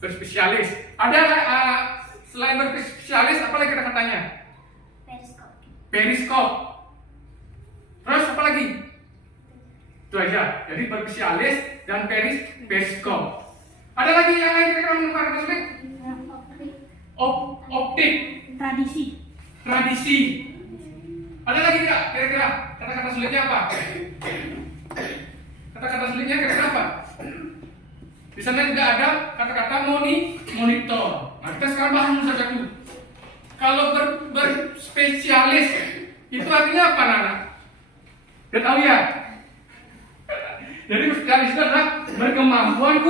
Berspesialis. Ada selain berspesialis apa lagi kata-katanya? Periskop. Terus apa lagi? Itu aja. Jadi berspesialis dan periskop. Ada lagi yang lain kira-kira menemukan kata sulit? Optik. Tradisi. Ada lagi nggak kira-kira kata-kata sulitnya apa? Kata-kata sulitnya kira-kira apa? Di sana juga ada kata-kata monitor. Nah, kita sekarang bahas dulu satu. Kalau berspesialis itu artinya apa, Nana? Udah tahu ya? Jadi berspesialis itu adalah berkemampuan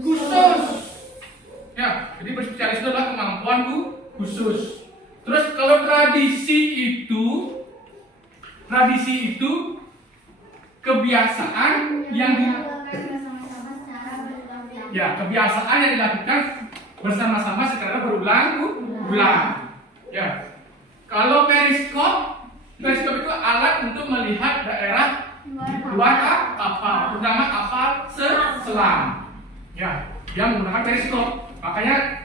khusus. Ya, jadi berspesialis itu adalah kemampuan khusus. Terus kalau tradisi itu kebiasaan yang dilakukan bersama-sama secara berulang-ulang. Ya. Kalau periskop itu alat untuk melihat daerah luar kapal, terutama kapal selam. Ya, dia menggunakan periskop. Makanya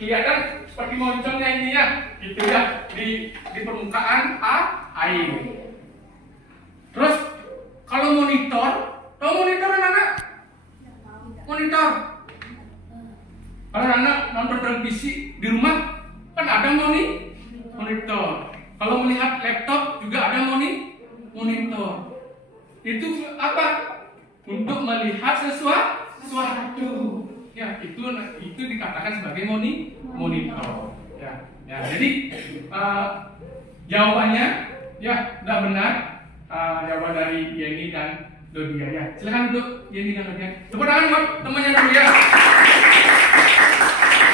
kelihatan seperti moncongnya ini ya, gitu ya, di permukaan air. Kalau monitor, tahu monitor anak-anak? Monitor. Kalau anak nonton televisi di rumah kan ada monitor. Kalau melihat laptop juga ada monitor. Itu apa? Untuk melihat sesuatu. Ya, itu dikatakan sebagai monitor. Ya, jadi jawabannya ya tidak benar. Jawaban dari Yeni dan Dodia ya. Silakan duduk Yeni dan Dodia. Tepuk tangan buat temannya dulu ya.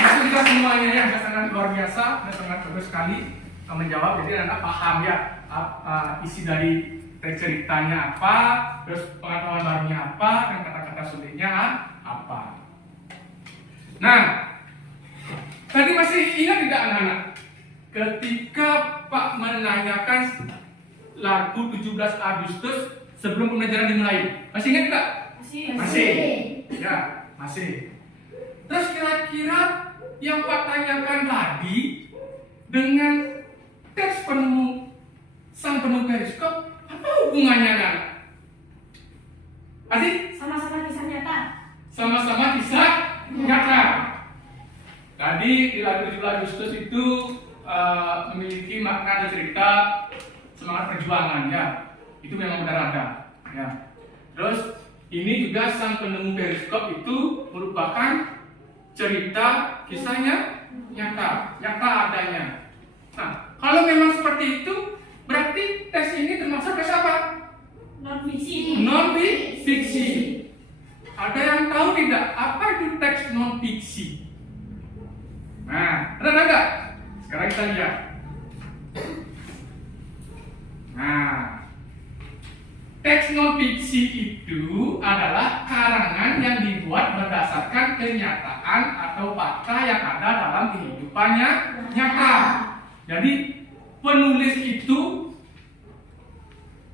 Itu kita semuanya ya, sangat luar biasa dan sangat bagus sekali menjawab. Jadi anak paham ya isi dari ceritanya apa, terus pengetahuan barunya apa, dan kata-kata sulitnya apa. Nah, tadi masih ingat tidak anak-anak? Ketika Pak menanyakan lagu 17 Agustus sebelum pembelajaran dimulai, masih ingat tidak? Masih. Ya, masih. Terus kira-kira yang Pak tanyakan tadi dengan teks sang penemu periskop apa hubungannya anak? Asik? Sama-sama kisah nyata. Sama-sama kisah nyata. Tadi di lagu 17 Agustus itu memiliki makna dan cerita semangat perjuangan ya. Itu memang benar ada ya. Terus ini juga sang penemu periskop itu merupakan cerita kisahnya nyata adanya. Nah, kalau memang seperti itu berarti tes ini termasuk tes apa? Non-fiksi. Ada yang tahu tidak apa itu teks non-fiksi? Nah, ada nggak? Sekarang kita lihat. Nah, teks non-fiksi itu adalah karangan yang dibuat berdasarkan kenyataan atau fakta yang ada dalam kehidupannya nyata. Jadi penulis itu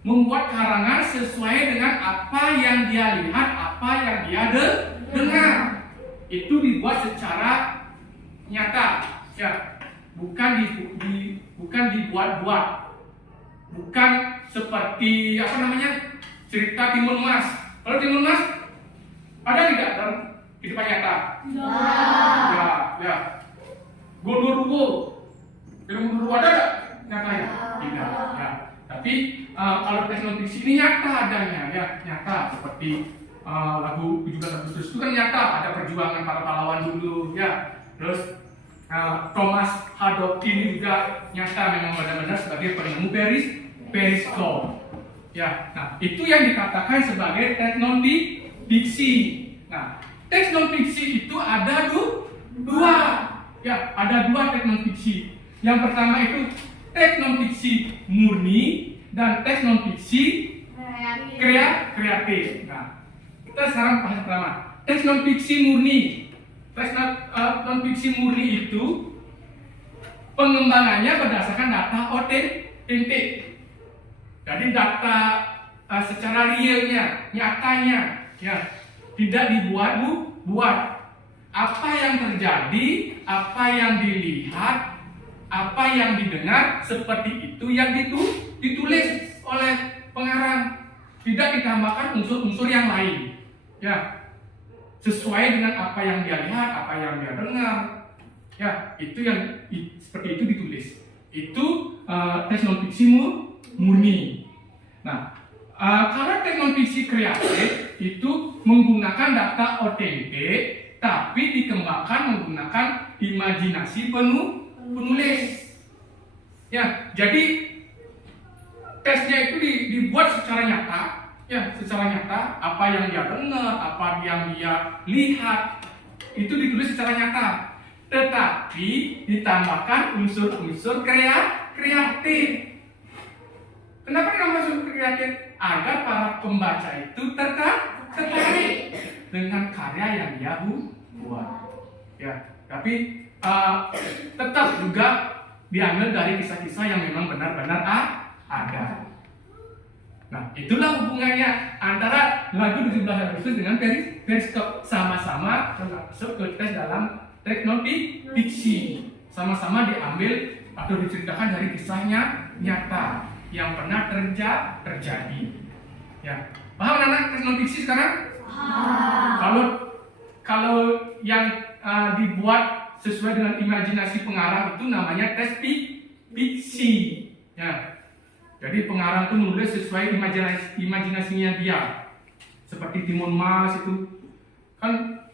membuat karangan sesuai dengan apa yang dia lihat, apa yang dia dengar. Itu dibuat secara nyata, ya, bukan dibuat-buat, bukan seperti apa namanya cerita Timun Mas. Kalau Timun Mas ada tidak dalam kehidupan nyata? Ya. Gondoruo ada nggak nyatanya? Tidak. Ya. Tapi kalau teks non-fiksi ini nyata adanya, ya, nyata seperti lagu 17 Agustus itu kan nyata, ada perjuangan para pahlawan dulu, ya. Terus Thomas Haddock ini juga nyata memang benar-benar sebagai penemu periskop. Ya, nah itu yang dikatakan sebagai teks non-fiksi. Nah, teks non-fiksi itu ada dua. Ya, ada dua teks non-fiksi. Yang pertama itu teks non-fiksi murni dan teks non-fiksi kreatif. Nah, kita sekarang bahas pertama. Teks non-fiksi murni. Teks non-fiksi murni itu pengembangannya berdasarkan data otentik. Jadi data secara realnya, nyatanya, ya, tidak dibuat-buat. Apa yang terjadi, apa yang dilihat, apa yang didengar, seperti itu yang ditulis oleh pengarang. Tidak ditambahkan unsur-unsur yang lain. Ya, sesuai dengan apa yang dia lihat, apa yang dia dengar. Ya, itu yang seperti itu ditulis. Itu teks non-fiksi murni. Nah, kalau teks non-fiksi kreatif itu menggunakan data otentik, tapi dikembangkan menggunakan imajinasi penulis. Ya, jadi teksnya itu dibuat secara nyata. Ya, secara nyata, apa yang dia dengar, apa yang dia lihat, itu ditulis secara nyata. Tetapi ditambahkan unsur-unsur kreatif. Kenapa nama unsur kreatif? Agar para pembaca itu tertarik dengan karya yang dia buat. Ya, tapi tetap juga diambil dari kisah-kisah yang memang benar-benar ada. Nah, itulah hubungannya antara lagu 17 Agustus dengan periskop. Sama-sama masuk ke tes dalam teks non-fiksi. Sama-sama diambil atau diceritakan dari kisahnya nyata yang pernah terjadi. Ya, paham anak-anak teks non fiksi sekarang? Kalau yang dibuat sesuai dengan imajinasi pengarang itu namanya teks fiksi. Ya. Jadi pengarang itu menulis sesuai imajinasinya dia. Seperti Timun Mas itu kan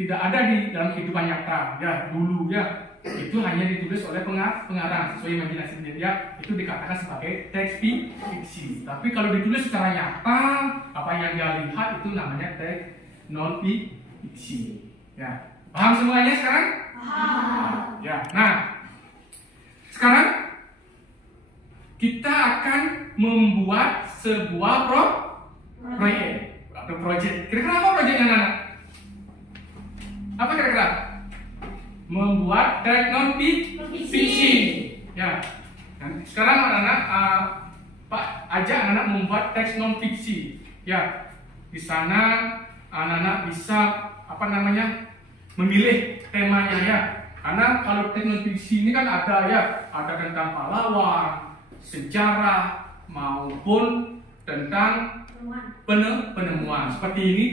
tidak ada di dalam kehidupan nyata, ya dulu ya. Itu hanya ditulis oleh pengarang sesuai imajinasinya dia, itu dikatakan sebagai teks fiksi. Tapi kalau ditulis secara nyata, apa yang dia lihat itu namanya teks non fiksi. Ya, paham semuanya sekarang? Paham. Ya, nah sekarang kita akan membuat sebuah proyek atau project. Kira-kira apa proyeknya anak? Apa kira-kira? Membuat teks non fiksi. Ya. Dan sekarang anak-anak Pak ajak anak membuat teks non fiksi. Ya. Di sana anak-anak bisa memilih temanya ya. Karena kalau teks non fiksi ini kan ada tentang pahlawan, sejarah maupun tentang penemuan. Seperti ini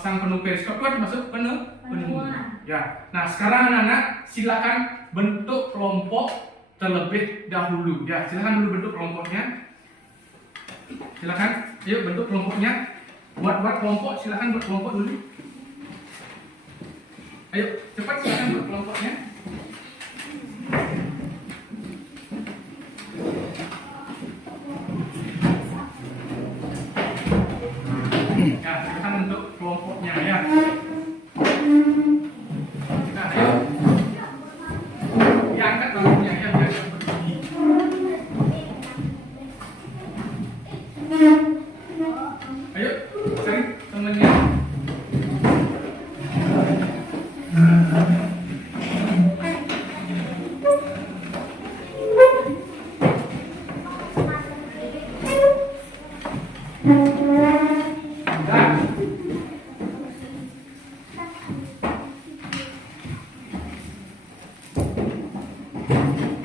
sang penemuan periskop itu termasuk penemuan. Ya. Nah, sekarang anak-anak silakan bentuk kelompok terlebih dahulu. Ya, silakan dulu bentuk kelompoknya. Silakan, yuk bentuk kelompoknya. Buat kelompok, silakan buat kelompok dulu. Ayo, cepat silakan buat kelompoknya. Ya, silakan bentuk kelompoknya ya. Nah, ayo. Diangkat rambutnya ya, biar berdiri. Ayo, cari temennya.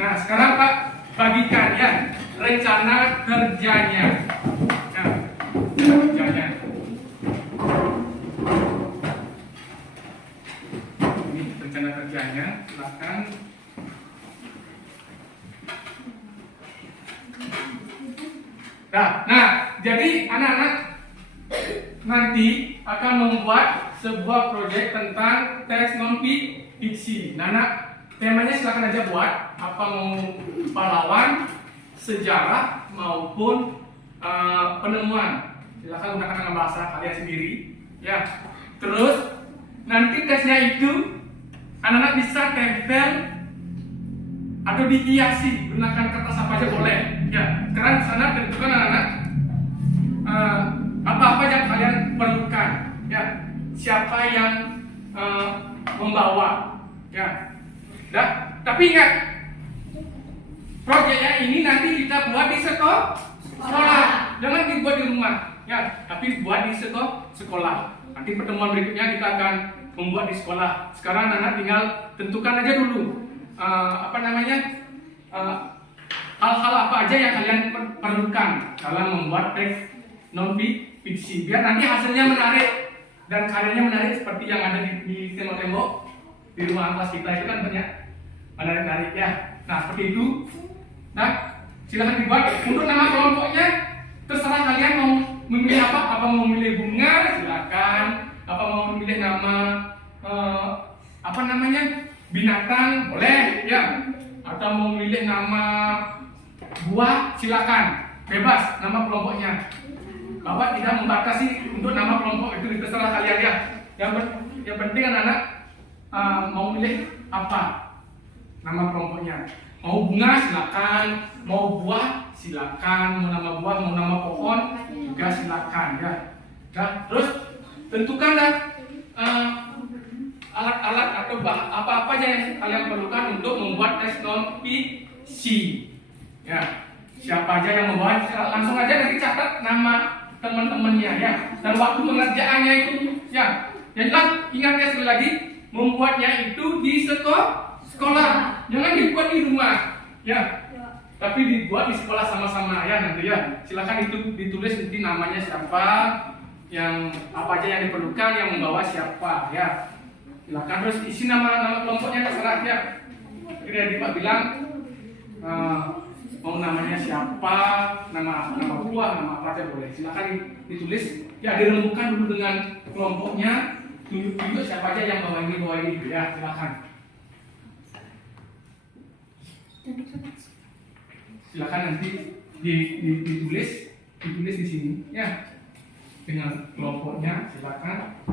Nah, sekarang Pak bagikan ya rencana kerjanya. Ya, kerjanya. Ini rencana kerjanya, silakan. Nah, jadi anak-anak nanti akan membuat sebuah proyek tentang teks non fiksi. Nah, temanya silakan aja buat apa mau pahlawan, sejarah maupun penemuan. Silakan gunakan dengan bahasa kalian sendiri. Ya. Terus nanti tesnya itu anak-anak bisa tempel atau dihiasi gunakan kertas apa aja boleh. Ya. Sekarang di sana tentukan anak-anak apa-apa yang kalian perlukan. Ya. Siapa yang membawa. Ya. Nah, tapi ingat, proyeknya ini nanti kita buat di sekolah. Jangan dibuat di rumah, ya, tapi buat di sekolah. Nanti pertemuan berikutnya kita akan membuat di sekolah. Sekarang anak tinggal tentukan aja dulu hal-hal apa aja yang kalian perlukan dalam membuat teks non fiksi. Biar nanti hasilnya menarik dan karyanya menarik seperti yang ada di tembok-tembok di rumah kelas kita itu kan banyak menarik ya. Nah, seperti itu. Nah, silahkan dibuat. Untuk nama kelompoknya terserah kalian mau memilih apa mau memilih bunga silakan, apa mau memilih nama binatang boleh ya, atau mau memilih nama buah silakan, bebas nama kelompoknya. Bapak tidak membatasi untuk nama kelompok itu, terserah kalian ya. Yang penting anak-anak mau milih apa nama kelompoknya. Mau bunga silakan, mau buah silakan, mau nama buah, mau nama pohon juga silakan ya. Nah, terus tentukanlah alat-alat atau apa-apa yang kalian perlukan untuk membuat teks non fiksi. Ya, siapa aja yang membawa langsung aja nanti catat nama teman-temannya ya. Dan waktu pengerjaannya itu ya. Yang jelas ingat ya sekali lagi, membuatnya itu di sekolah. Jangan dibuat di rumah. Ya. tapi dibuat di sekolah sama-sama ya nanti ya. Silakan itu ditulis nanti namanya siapa, yang apa aja yang diperlukan, yang membawa siapa ya. Silakan terus isi nama kelompoknya terserah ya. Jadi tadi Pak bilang mau namanya siapa, nama buah, nama apa aja boleh. Silakan ditulis ya, dirembukan dulu dengan kelompoknya, tunjuk siapa aja yang bawa ini ya. Silakan. Silakan nanti ditulis di sini ya dengan kelompoknya. Silakan.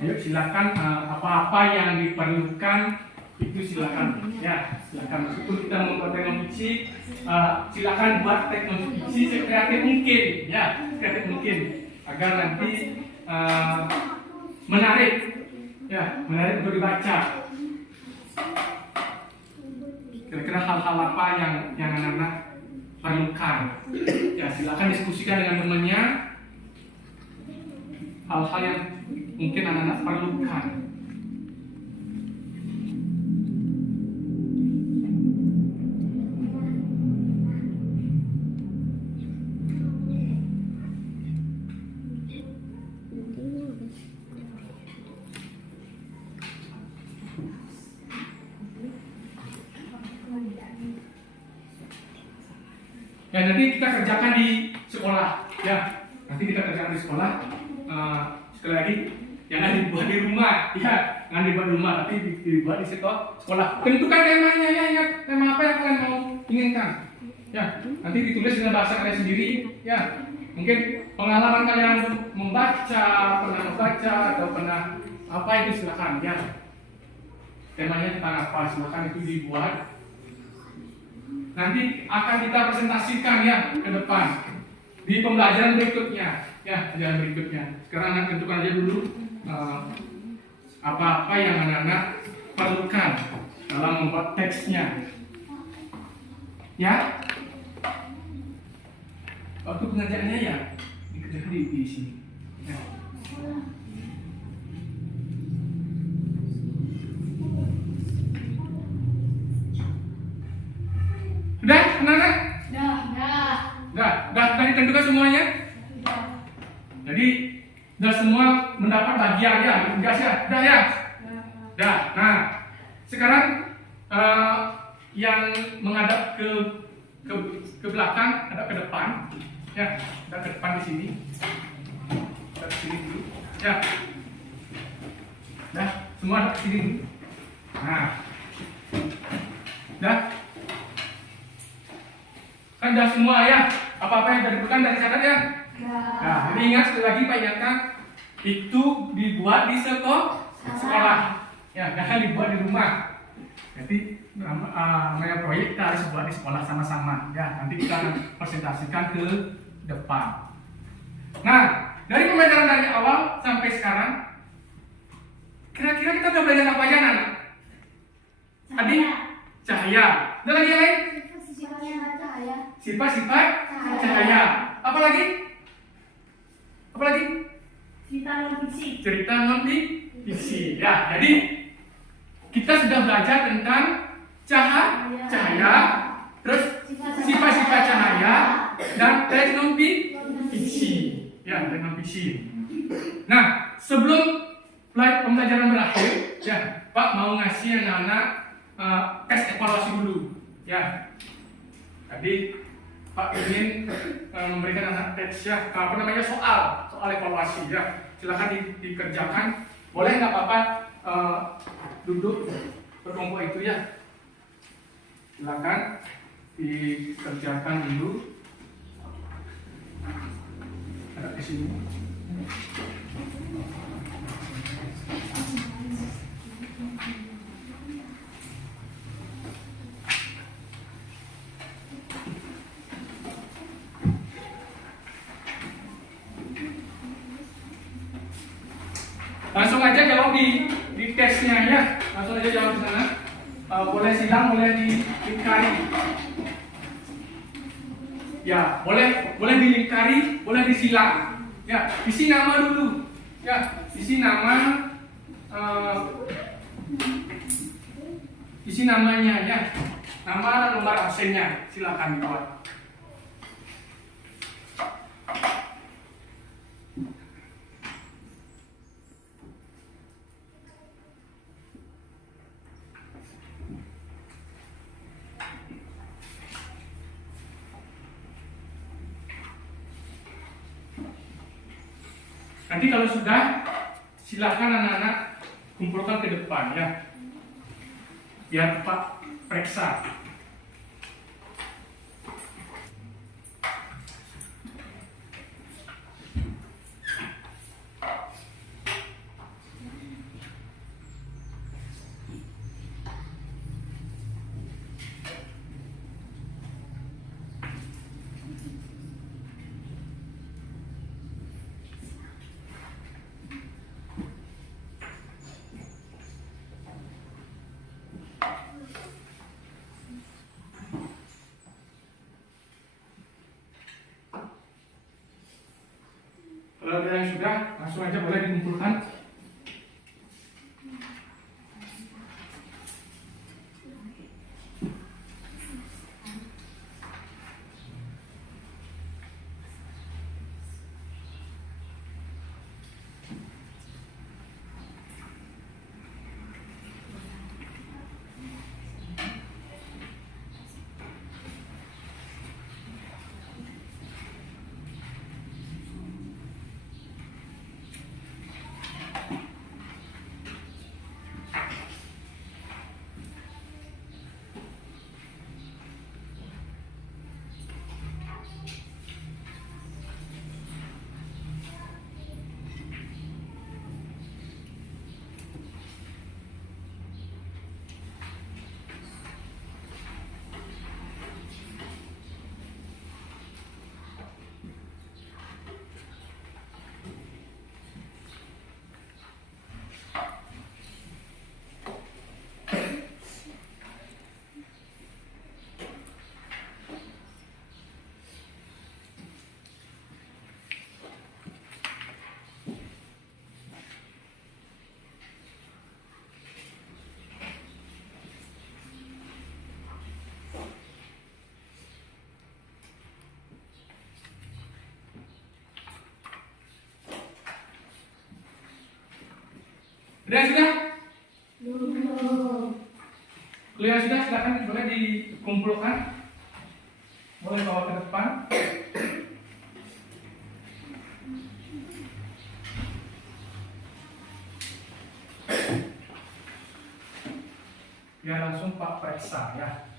Ayo silakan, apa-apa yang diperlukan itu silakan ya, silakan. Meskipun kita membuat teknologi, silakan buat teknologi sekreatif mungkin ya, sekreatif mungkin agar nanti menarik ya, menarik untuk dibaca. Kira-kira hal-hal apa yang anak-anak perlukan ya, silakan diskusikan dengan temannya hal-hal yang mungkin anak-anak perlukan. Ya nanti kita kerjakan di sekolah ya, nanti kita kerjakan di sekolah. Sekali lagi jangan dibuat di rumah ya, jangan dibuat di rumah tapi dibuat di sekolah. Tentukan temanya ya, ingat tema apa yang kalian mau inginkan ya, nanti ditulis dengan bahasa kalian sendiri ya. Mungkin pengalaman kalian membaca, pernah membaca atau pernah apa itu silakan ya, temanya tentang apa silakan itu dibuat. Nanti akan kita presentasikan ya ke depan di pembelajaran berikutnya ya, pembelajaran berikutnya. Sekarang anak tentukan aja dulu apa-apa yang anak-anak perlukan dalam membuat teksnya ya. Waktu pengerjaannya ya dikerjakan di sini ya. Sudah anak-anak? Sudah ditentukan semuanya? Jadi sudah semua mendapat bagian ya, tugas ya, sudah ya. Sudah. Nah, sekarang yang menghadap ke belakang, hadap ke depan, ya, hadap ke depan di sini, hadap ke sini dulu, ya. Dah, semua hadap ke sini dulu. Nah, dah. Kan sudah semua ya, apa-apa yang sudah diperlukan dari catat ya. Nah, jadi ingat sekali lagi Pak ingatkan, itu dibuat di sekolah, ya, jangan dibuat di rumah. Jadi namanya proyek kita harus buat di sekolah sama-sama, ya. Nanti kita presentasikan ke depan. Nah, dari pembelajaran dari awal sampai sekarang, kira-kira kita sudah belajar apa aja, Nana? Tadi cahaya. Ada lagi yang lain? Sifat-sifat cahaya. Apa lagi? Apa lagi? Cerita non fiksi. Ya, jadi kita sudah belajar tentang cahaya, terus sifat-sifat cahaya dan teks non fiksi. Ya, teks non fiksi. Nah, sebelum pembelajaran berakhir, ya, Pak mau ngasih anak-anak tes evaluasi dulu. Ya, tadi Pak ingin memberikan anak tes ya, soal evaluasi ya. Silakan dikerjakan. Boleh nggak apa-apa duduk berkelompok itu ya. Silakan dikerjakan dulu. Ada di sini. boleh silang, boleh dilingkari. Ya, boleh dilingkari, boleh disilang. Ya, isi nama dulu. Ya, isi nama, isi namanya ya. Nama dan nomor absennya, silakan dibuat. Nanti kalau sudah, silakan anak-anak kumpulkan ke depan ya, biar Pak periksa. Kalau ada yang sudah, langsung aja boleh dikumpulkan. Sudah? Kalau yang sudah, silakan boleh dikumpulkan, boleh bawa ke depan. Biar langsung Pak periksa ya.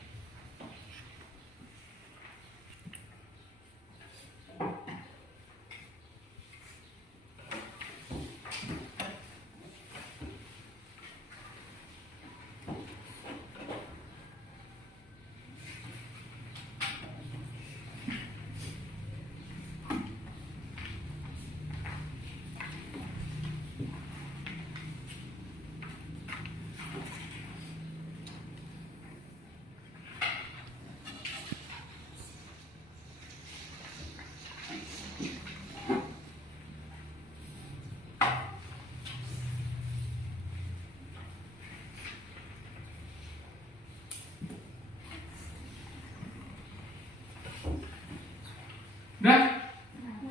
Udah?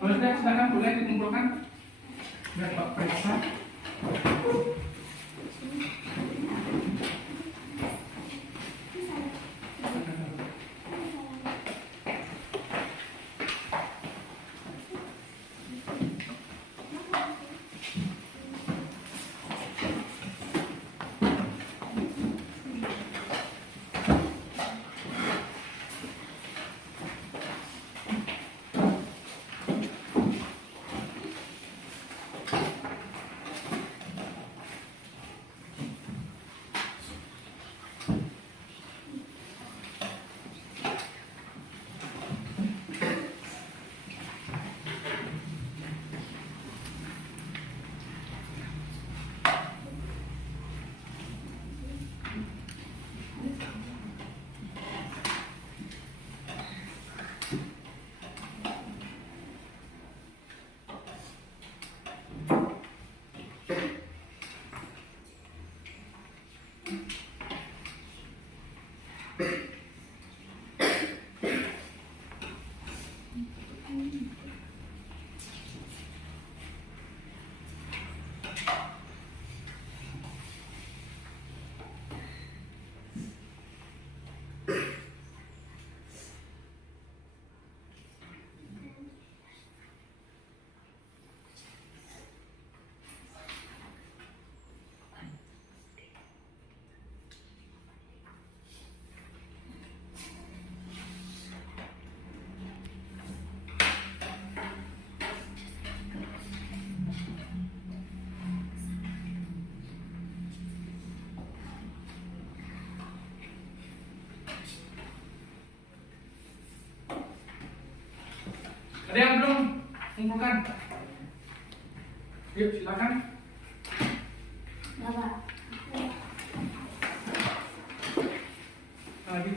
Kalau sudah, silakan boleh dikumpulkan. Biar Pak periksa. Ada yang belum mengumpulkan? Yuk silakan. Bapak. Lagi.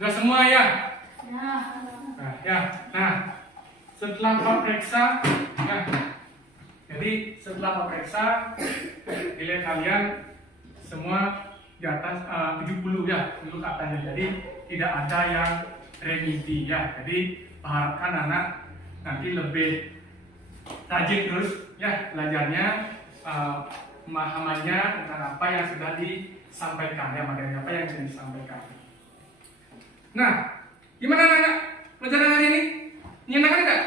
Sudah semua ya? Nah, ya. Nah, setelah Pak periksa, nah, jadi setelah Pak periksa, nilai kalian semua di atas 70 ya, dulu katanya. Jadi tidak ada yang remedi ya. Jadi harapkan anak nanti lebih rajin terus ya belajarnya, pemahamannya tentang apa yang sudah disampaikan ya, materi apa yang sudah disampaikan. Nah, gimana anak-anak pelajaran hari ini? Menyenangkan tidak?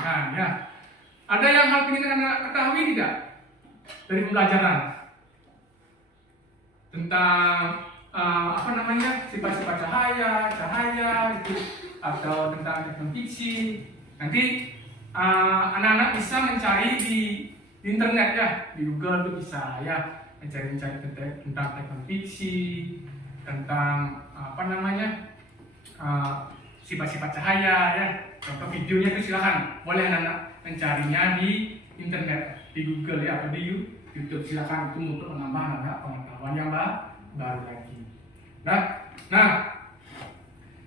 Nah, ya. Ada yang hal ingin anak ketahui tidak dari pembelajaran tentang apa namanya, sifat-sifat cahaya itu, atau tentang teknologi? Nanti anak-anak bisa mencari di internet ya, di Google itu bisa ya, mencari tentang teknologi, tentang apa namanya, sifat-sifat cahaya ya. Contoh videonya itu silakan, boleh anak mencarinya di internet, di Google ya, atau di YouTube, silakan, itu untuk menambah anak pengetahuan yang baru lagi. Nah,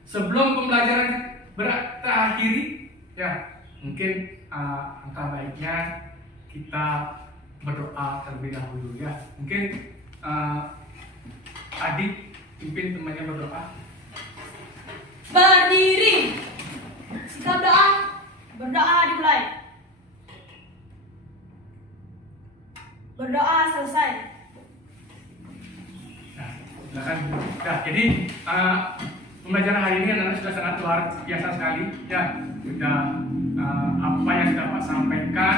sebelum pembelajaran berakhiri ya, mungkin angka baiknya kita berdoa terlebih dahulu ya. Mungkin adik pimpin temannya berdoa. Berdiri. Sikap doa. Berdoa dimulai. Berdoa selesai. Nah, silakan. Nah, jadi pembelajaran hari ini anak-anak sudah sangat luar biasa sekali ya. Sudah apa yang sudah Pak sampaikan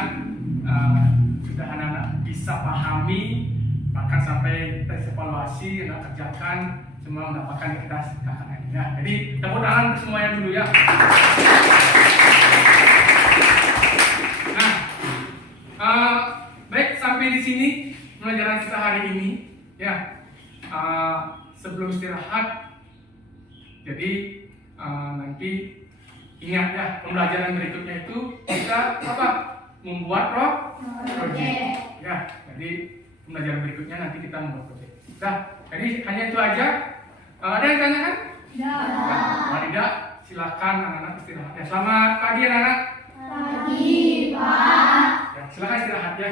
sudah anak-anak bisa pahami, bahkan sampai tes evaluasi anak kerjakan, semua mendapatkan ikhlas kakak ya. Jadi tepuk tangan semuanya dulu ya. Nah, baik, sampai di sini pelajaran kita hari ini ya. Sebelum istirahat, jadi nanti ingat ya, pembelajaran berikutnya itu kita apa? Membuat proyek ya. Jadi pembelajaran berikutnya nanti kita membuat proyek. Nah, jadi hanya itu aja. Ada yang tanya kan? Ya. Kalau tidak, silakan anak-anak istirahat. Ya, selamat pagi anak-anak. Pagi, Pak. Ya, silakan istirahat ya.